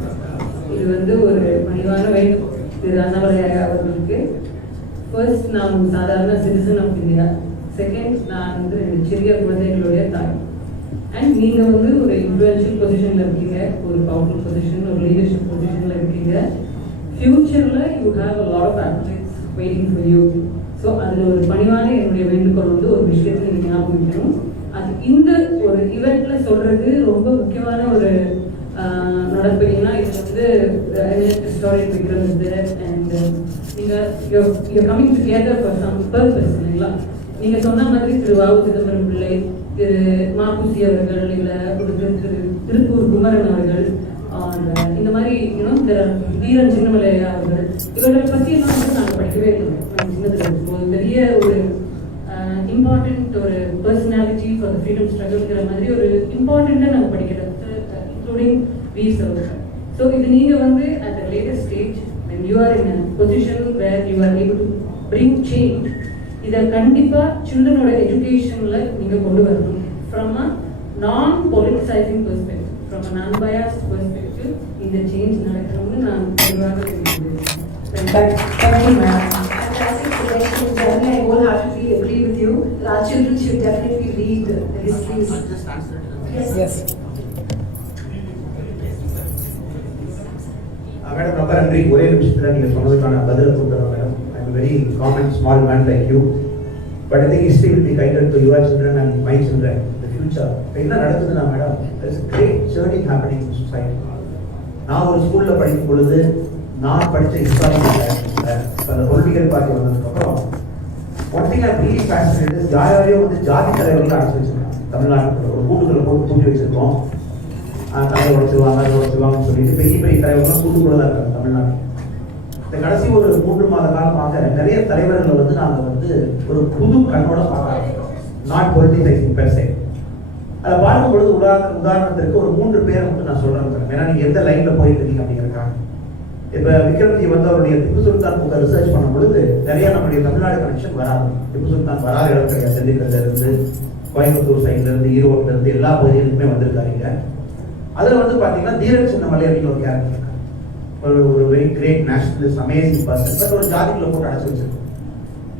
இது வந்து ஒரு பணிவான வேண்டும் திரு அண்ணாமலை அவர்களுக்கு. First, நான் சாதாரண citizen of India. Second, நான் வந்து 2 சிறிய குழந்தைகளுடைய தாய். அண்ட் நீங்கள் வந்து ஒரு இன்ஃப்ளூயன்ஷியல் பொசிஷனில் இருக்கீங்க, ஒரு பவர்ஃபுல் பொசிஷன், ஒரு லீடர்ஷிப் பொசிஷனில் இருக்கீங்க. ஃபியூச்சரில் you have a lot of athletes waiting for you. So அதில் ஒரு பணிவான என்னுடைய வேண்டுகோள் வந்து ஒரு விஷயத்தை நீங்கள் ஞாபகம் வைக்கணும். அது இந்த ஒரு ஈவெண்ட்டில் சொல்கிறது ரொம்ப முக்கியமான ஒரு நடப்பீங்கன்னா, இது வந்து historic Vikram is there and நீங்கள் coming together for some purpose இல்லைங்களா? நீங்கள் சொன்ன மாதிரி திரு வாவு சிதம்பரம் பிள்ளை, திரு மாபுசி அவர்கள், இல்லை திரு திருப்பூர் குமரன் அவர்கள், இந்த மாதிரி வீரன் சின்னமலை அவர்கள், இவர்களை பற்றி எல்லாம் வந்து நாங்கள் படிக்கவே இல்லை. சின்னத்தில் பெரிய ஒரு இம்பார்ட்டன்ட் ஒரு பர்சனாலிட்டி ஃபார் த ஃப்ரீடம் ஸ்ட்ரகிள்ங்கிற மாதிரி ஒரு இம்பார்ட்டண்ட்டாக நாங்கள் படிக்கிறது, இன்க்ளூடிங் வீர் சவர்கர். ஸோ இது நீங்கள் வந்து at the latest stage when you are in a position where you are able to bring change, இதை கண்டிப்பாக சில்ட்ரனோட எஜுகேஷனில் நீங்கள் கொண்டு வரணும். ஃப்ரம் அ நான் பொலிட்டிசைசிங் பெர்ஸ்பெக்டிவ், ஃப்ரம் அ நான் பயாஸ்ட் பெர்ஸ்பெக்டிவ் இந்த சேஞ்ச் நடக்கணும்னு நான் தெளிவாக I wholeheartedly agree with you. Our children should definitely read the histories. Yes. Madam, ரொம்ப நன்றி. ஒரே நிமிஷத்தில் நீங்கள் சொன்னதுக்கான பதிலை கொடுக்குறோம் madam. I am very common small man like you, but I think history will be guided to your children and my children in the future. இப்போ என்ன நடக்குதுன்னா madam, there is a great journey happening in society. நான் ஒரு ஸ்கூலில் படிக்கும் பொழுது நான் படித்த ஹிஸ்டாரிக்கல் அந்த பொலிட்டிக்கல் பார்ட்டி வந்ததுக்கப்புறம் one thing thing I really fascinated is யாரையோ வந்து ஜாதி தலைவர்கள் அடைச்சு வச்சிருக்காங்க. தமிழ்நாட்டில் ஒரு கூட்டுக்குள்ள போட்டு கூட்டி வச்சிருக்கோம். தலையை உடைச்சிருவாங்க, அதை உடைச்சிருவாங்கன்னு சொல்லிட்டு பெரிய பெரிய தலைவர்கள்லாம் கூட்டுக்குள்ள தான் இருக்காங்க தமிழ்நாட்டில். இந்த கடைசி ஒரு 3 மாத காலமாக நிறைய தலைவர்களை வந்து நாங்கள் வந்து ஒரு புது கண்ணோட பார்க்க நாட் பொலிட்டிசைசிங் பெர்சே. அதை பார்க்கும் பொழுது உதாரணத்திற்கு ஒரு 3 பேரை மட்டும் நான் சொல்றேன். ஏன்னா நீங்க எந்த லைன்ல போயிட்டு இருக்கீங்க அப்படிங்கிறக்காக. இப்ப விக்ரம்ஜி வந்து அவருடைய திப்பு சுல்தான் புக்கை ரிசர்ச் பண்ணும் பொழுது நிறைய நம்முடைய தமிழ்நாடு கனெக்ஷன் வராது. திப்பு சுல்தான் வராத இடம் கிடையாது. திண்டுக்கல்ல இருந்து, கோயம்புத்தூர் சைட்ல இருந்து, ஈரோட்ல இருந்து எல்லா பகுதிகளுக்குமே வந்திருக்காங்க. அதுல வந்து பாத்தீங்கன்னா தீரன் சின்னமலை அப்படின்னு ஒரு கேரக்டர் இருக்காங்க. ஒரு very great nationalist, amazing person. But ஒரு ஜாதிக்குள்ள போட்டு அடைச்சு வச்சிருக்கோம்.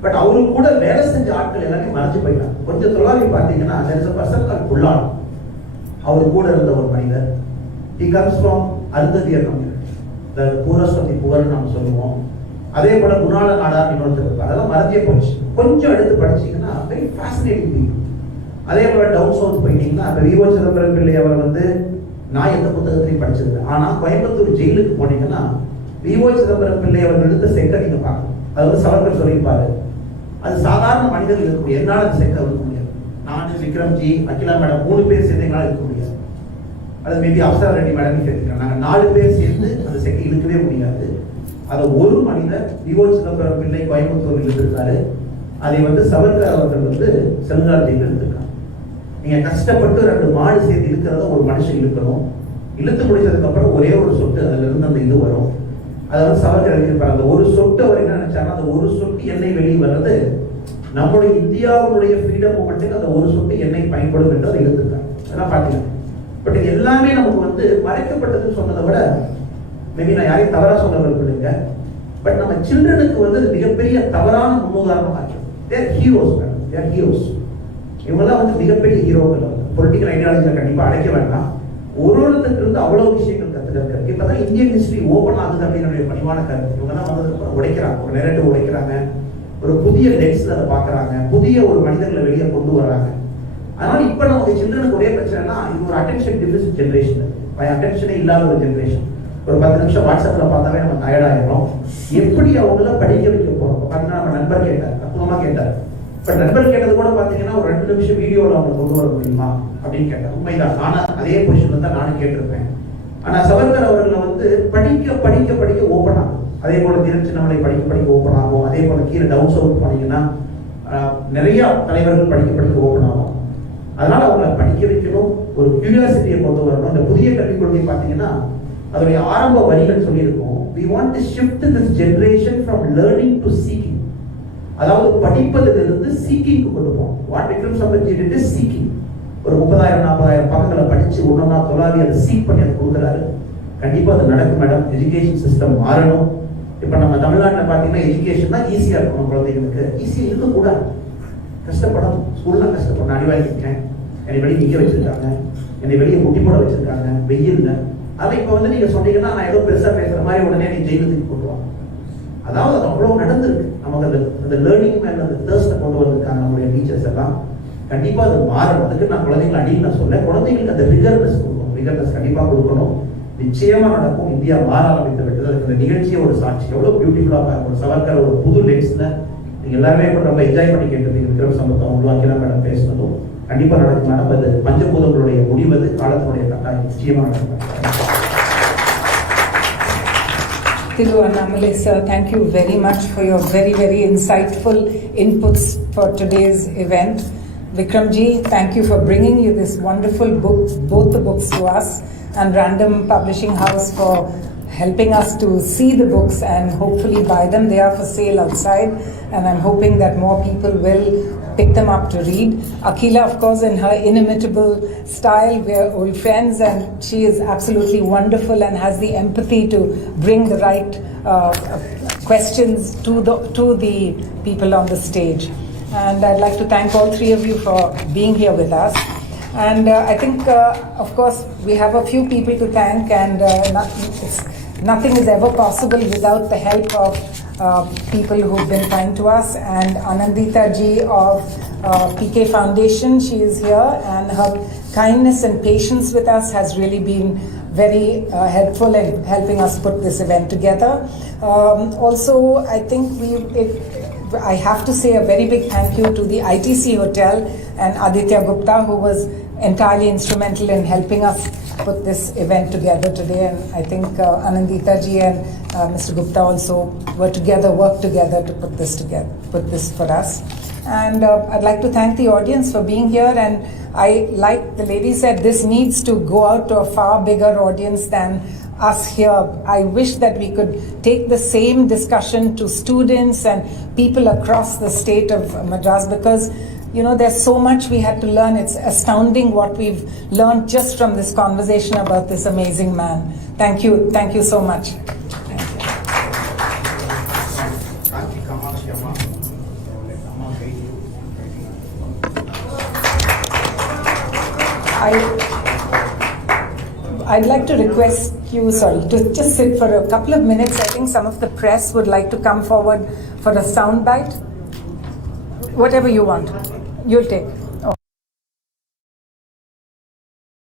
பட் அவரு கூட வேலை செஞ்ச ஆட்கள் எல்லாமே மறைஞ்சு போயிட்டாங்க. கொஞ்சம் தொழிலாளி பார்த்தீங்கன்னா there is a person called புல்லான். அவர் கூட இருந்த ஒரு மனிதர். he comes from Arunthathiyar community, the poorest of the poor நம்ம சொல்லுவோம். அதே போல குணால நாடார் இன்னொருத்தர் இருப்பார். அதெல்லாம் மறைஞ்சே போச்சு. கொஞ்சம் எடுத்து படிச்சீங்கன்னா very fascinating people. அதே போல டவுன் சவுத் போயிட்டீங்கன்னா இப்போ விஓ சிதம்பரம் பிள்ளை அவர் வந்து நான் எந்த புத்தகத்திலையும் படிச்சது. ஆனா கோயம்புத்தூர் ஜெயிலுக்கு போனீங்கன்னா விஓ சிதம்பரம் பிள்ளை அவர் எடுத்த செக்கை நீங்க பார்க்கணும். அது வந்து சவர்கர் சொல்லியிருப்பாரு. அது சாதாரண மனிதர்கள் இருக்க முடியாது. என்னால் அந்த செக்கை இருக்க முடியாது. நான், விக்ரம்ஜி, அகிலா மேடம் 3 பேர் சேர்ந்து எங்களால் இருக்க முடியாது. அது மேபி அவசர ரெட்டி மேடம் சேர்த்துக்கிறேன். நாங்கள் 4 பேர் சேர்ந்து அந்த செக்கை இழுக்கவே முடியாது. அதை ஒரு மனிதர் விஓ சிதம்பரம் பிள்ளை கோயம்புத்தூரில் இருந்திருக்காரு. அதை வந்து சவர்கர் அவர்கள் வந்து செல்கார் ஜெயிலில் இருந்திருக்காங்க. நீங்க கஷ்டப்பட்டு 2 மாடு சேர்த்து இழுக்கிறத ஒரு மனுஷன் இழுக்கணும். இழுத்து முடிச்சதுக்கு அப்புறம் ஒரே ஒரு சொட்டு அதுல இருந்து அந்த இது வரும். அதை வந்து சவர்கர் எழுதியிருப்பார். அந்த ஒரு சொட்டு அவர் என்ன நினைச்சாருன்னா, அந்த ஒரு சொட்டு எண்ணெய் வெளியே வர்றது நம்முடைய இந்தியாவுடைய ஃப்ரீடம் மூமெண்ட்டுக்கு அந்த ஒரு சொட்டு எண்ணெய் பயன்படும் என்று அதை எழுதிருக்காங்க. அதெல்லாம் பார்த்தீங்கன்னா பட் இது எல்லாமே நமக்கு வந்து மறைக்கப்பட்டதுன்னு சொன்னதை விட மேபி நான் யாரையும் தவறா சொல்ல விரும்புங்க. பட் நம்ம சில்ட்ரனுக்கு வந்து மிகப்பெரிய தவறான முன்னுதாரணமாக ஆச்சு. தேர் ஹீரோஸ் மேடம், தேர் ஹீரோஸ். இவங்கெல்லாம் வந்து மிகப்பெரிய ஹீரோக்கள். பொலிட்டிக்கல் ஐடியாலஜியில் கண்டிப்பாக அடைக்க வேண்டாம். ஒருத்தருக்கு இருந்து அவ்வளவு விஷயங்கள் கற்றுக்கிறது. இப்பதான் இந்தியன் ஹிஸ்டரி ஓபன் ஆகுது அப்படின்னு பணிவான கருத்து. இவங்கெல்லாம் வந்ததுக்கு உடைக்கிறாங்க, ஒரு நெரேட்டிவ் உடைக்கிறாங்க, ஒரு புதிய லென்ஸ்ல அதை பார்க்கறாங்க, புதிய ஒரு மனிதர்களை வெளியே கொண்டு வர்றாங்க. அதனால இப்ப நமக்கு சில்ட்ரனுக்கு ஒரே பிரச்சனைனா இது ஒரு அட்டென்ஷன் டிஃபிசிட் ஜெனரேஷன், அட்டென்ஷனே இல்லாத ஒரு ஜெனரேஷன். ஒரு 10 நிமிஷம் வாட்ஸ்அப்ல பார்த்தாவே நம்ம டயர்ட் ஆயிடும். எப்படி அவங்கள படிக்க வைக்க போறோம்? பாத்தீங்கன்னா நம்ம நண்பர் கேட்டார், அற்புதமா கேட்டார். பட் நண்பர் கேட்டது கூட பாத்தீங்கன்னா ஒரு 2 நிமிஷம் வீடியோல அவங்க கொண்டு வர முடியுமா அப்படின்னு கேட்டார். உண்மைதான், நானும் அதே பொசிஷன்ல தான் நானும் கேட்டிருப்பேன். ஆனா சவர்கர் அவர்களை வந்து படிக்க படிக்க படிக்க ஓப்பன் ஆகும். அதே போல தீரன் சின்னமலை படிக்க படிக்க ஓப்பன் ஆகும். அதே போல கீழே டவுன் சவுத் போனீங்கன்னா நிறைய தலைவர்கள் படிக்க படிக்க ஓப்பன் ஆகும். அதனால அவங்களை படிக்க வைக்கணும், ஒரு கியூரியாசிட்டியை கொண்டு வரணும். இந்த புதிய கல்விக் கொள்கை பார்த்தீங்கன்னா அதோடைய ஆரம்ப வரிகள் சொல்லியிருக்கோம். we want to shift this generation from learning to seeking. அதாவது படிப்பதிலிருந்து சீக்கிங்க்கு கொண்டு போகும். What Vikram சம்பத்ஜி did is seeking. ஒரு 30,000-40,000 பக்கங்களை படிச்சு ஒன்னொன்னா தொலாவி அதை சீக் பண்ணி அதை கொடுக்குறாரு. கண்டிப்பா அது நடக்கும் மேடம். எஜுகேஷன் சிஸ்டம் மாறணும். இப்ப நம்ம தமிழ்நாட்டில் பார்த்தீங்கன்னா எஜுகேஷன் தான் ஈஸியா இருக்கணும். குழந்தைங்களுக்கு ஈஸியா இருக்கக்கூடாது, கஷ்டப்படணும். ஸ்கூல்லாம் கஷ்டப்படணும். அடி வாங்கிருக்கேன், என்னை வெளியே நிற்க வச்சிருக்காங்க, என்னை வெளியே முட்டி போட வச்சிருக்காங்க வெயில்ல. அதை இப்ப வந்து நீங்க சொன்னீங்கன்னா நான் ஏதோ பெருசா பேசுற மாதிரி உடனே நீ ஜெயிலுக்கு போட்டுவாங்க. அதாவது அது அவ்வளவு நடந்திருக்கு. நமக்கு அந்த லேர்னிங் மேல அந்த தேர்ஸ்ட கொண்டு வந்திருக்காங்க நம்மளுடைய டீச்சர்ஸ் எல்லாம். கண்டிப்பா அது மாறணும். அதுக்கு நான் குழந்தைங்களை அடின்னு நான் சொல்ல, குழந்தைங்களுக்கு அந்த ரிகர்னஸ் கொடுக்கணும். ரிகர்னஸ் கண்டிப்பா கொடுக்கணும். நிச்சயமா நடக்கும். இந்தியா மாற ஆரம்பித்து விட்டது. அதுக்கு இந்த நிகழ்ச்சியை ஒரு சாட்சி. எவ்வளவு பியூட்டிஃபுல்லா இருக்கும். சவர்கர் ஒரு புது லென்ஸ்ல நீங்க எல்லாருமே கூட ரொம்ப என்ஜாய் பண்ணி கேட்டிருப்பீங்க. விக்ரம் சம்பத் உருவாக்கினா மேடம் பேசுனதும் கண்டிப்பா நடக்கும் மேடம். அது பஞ்சபூதங்களுடைய முடிவது, காலத்தினுடைய கட்டாயம் நிச்சயமா நடக்கும். Annamalai sir, thank you very much for your very, very insightful inputs for today's event. Vikramji, thank you for bringing you this wonderful book, both the books to us, and Random Publishing House for helping us to see the books and hopefully buy them. They are for sale outside, and I'm hoping that more people will pick them up to read. Akila, of course, in her inimitable style, we're old friends, and she is absolutely wonderful and has the empathy to bring the right questions to the people on the stage. And I'd like to thank all 3 of you for being here with us. And I think, of course, we have a few people to thank, and nothing is ever possible without the help of people who've been kind to us. And Anandita ji of PK Foundation, she is here, and her kindness and patience with us has really been very helpful in helping us put this event together. Also, I think I have to say a very big thank you to the ITC Hotel and Aditya Gupta, who was entirely instrumental in helping us put this event together today. And I think Anandita ji and Mr. Gupta also worked together to put this for us. And I'd like to thank the audience for being here. And like the lady said, this needs to go out to a far bigger audience than us here. I wish that we could take the same discussion to students and people across the state of Madras, because there's so much we had to learn. It's astounding what we've learned just from this conversation about this amazing man. Thank you so much. I'd like to request you, to just sit for a couple of minutes. I think some of the press would like to come forward for a sound bite. Whatever you want, you'll take.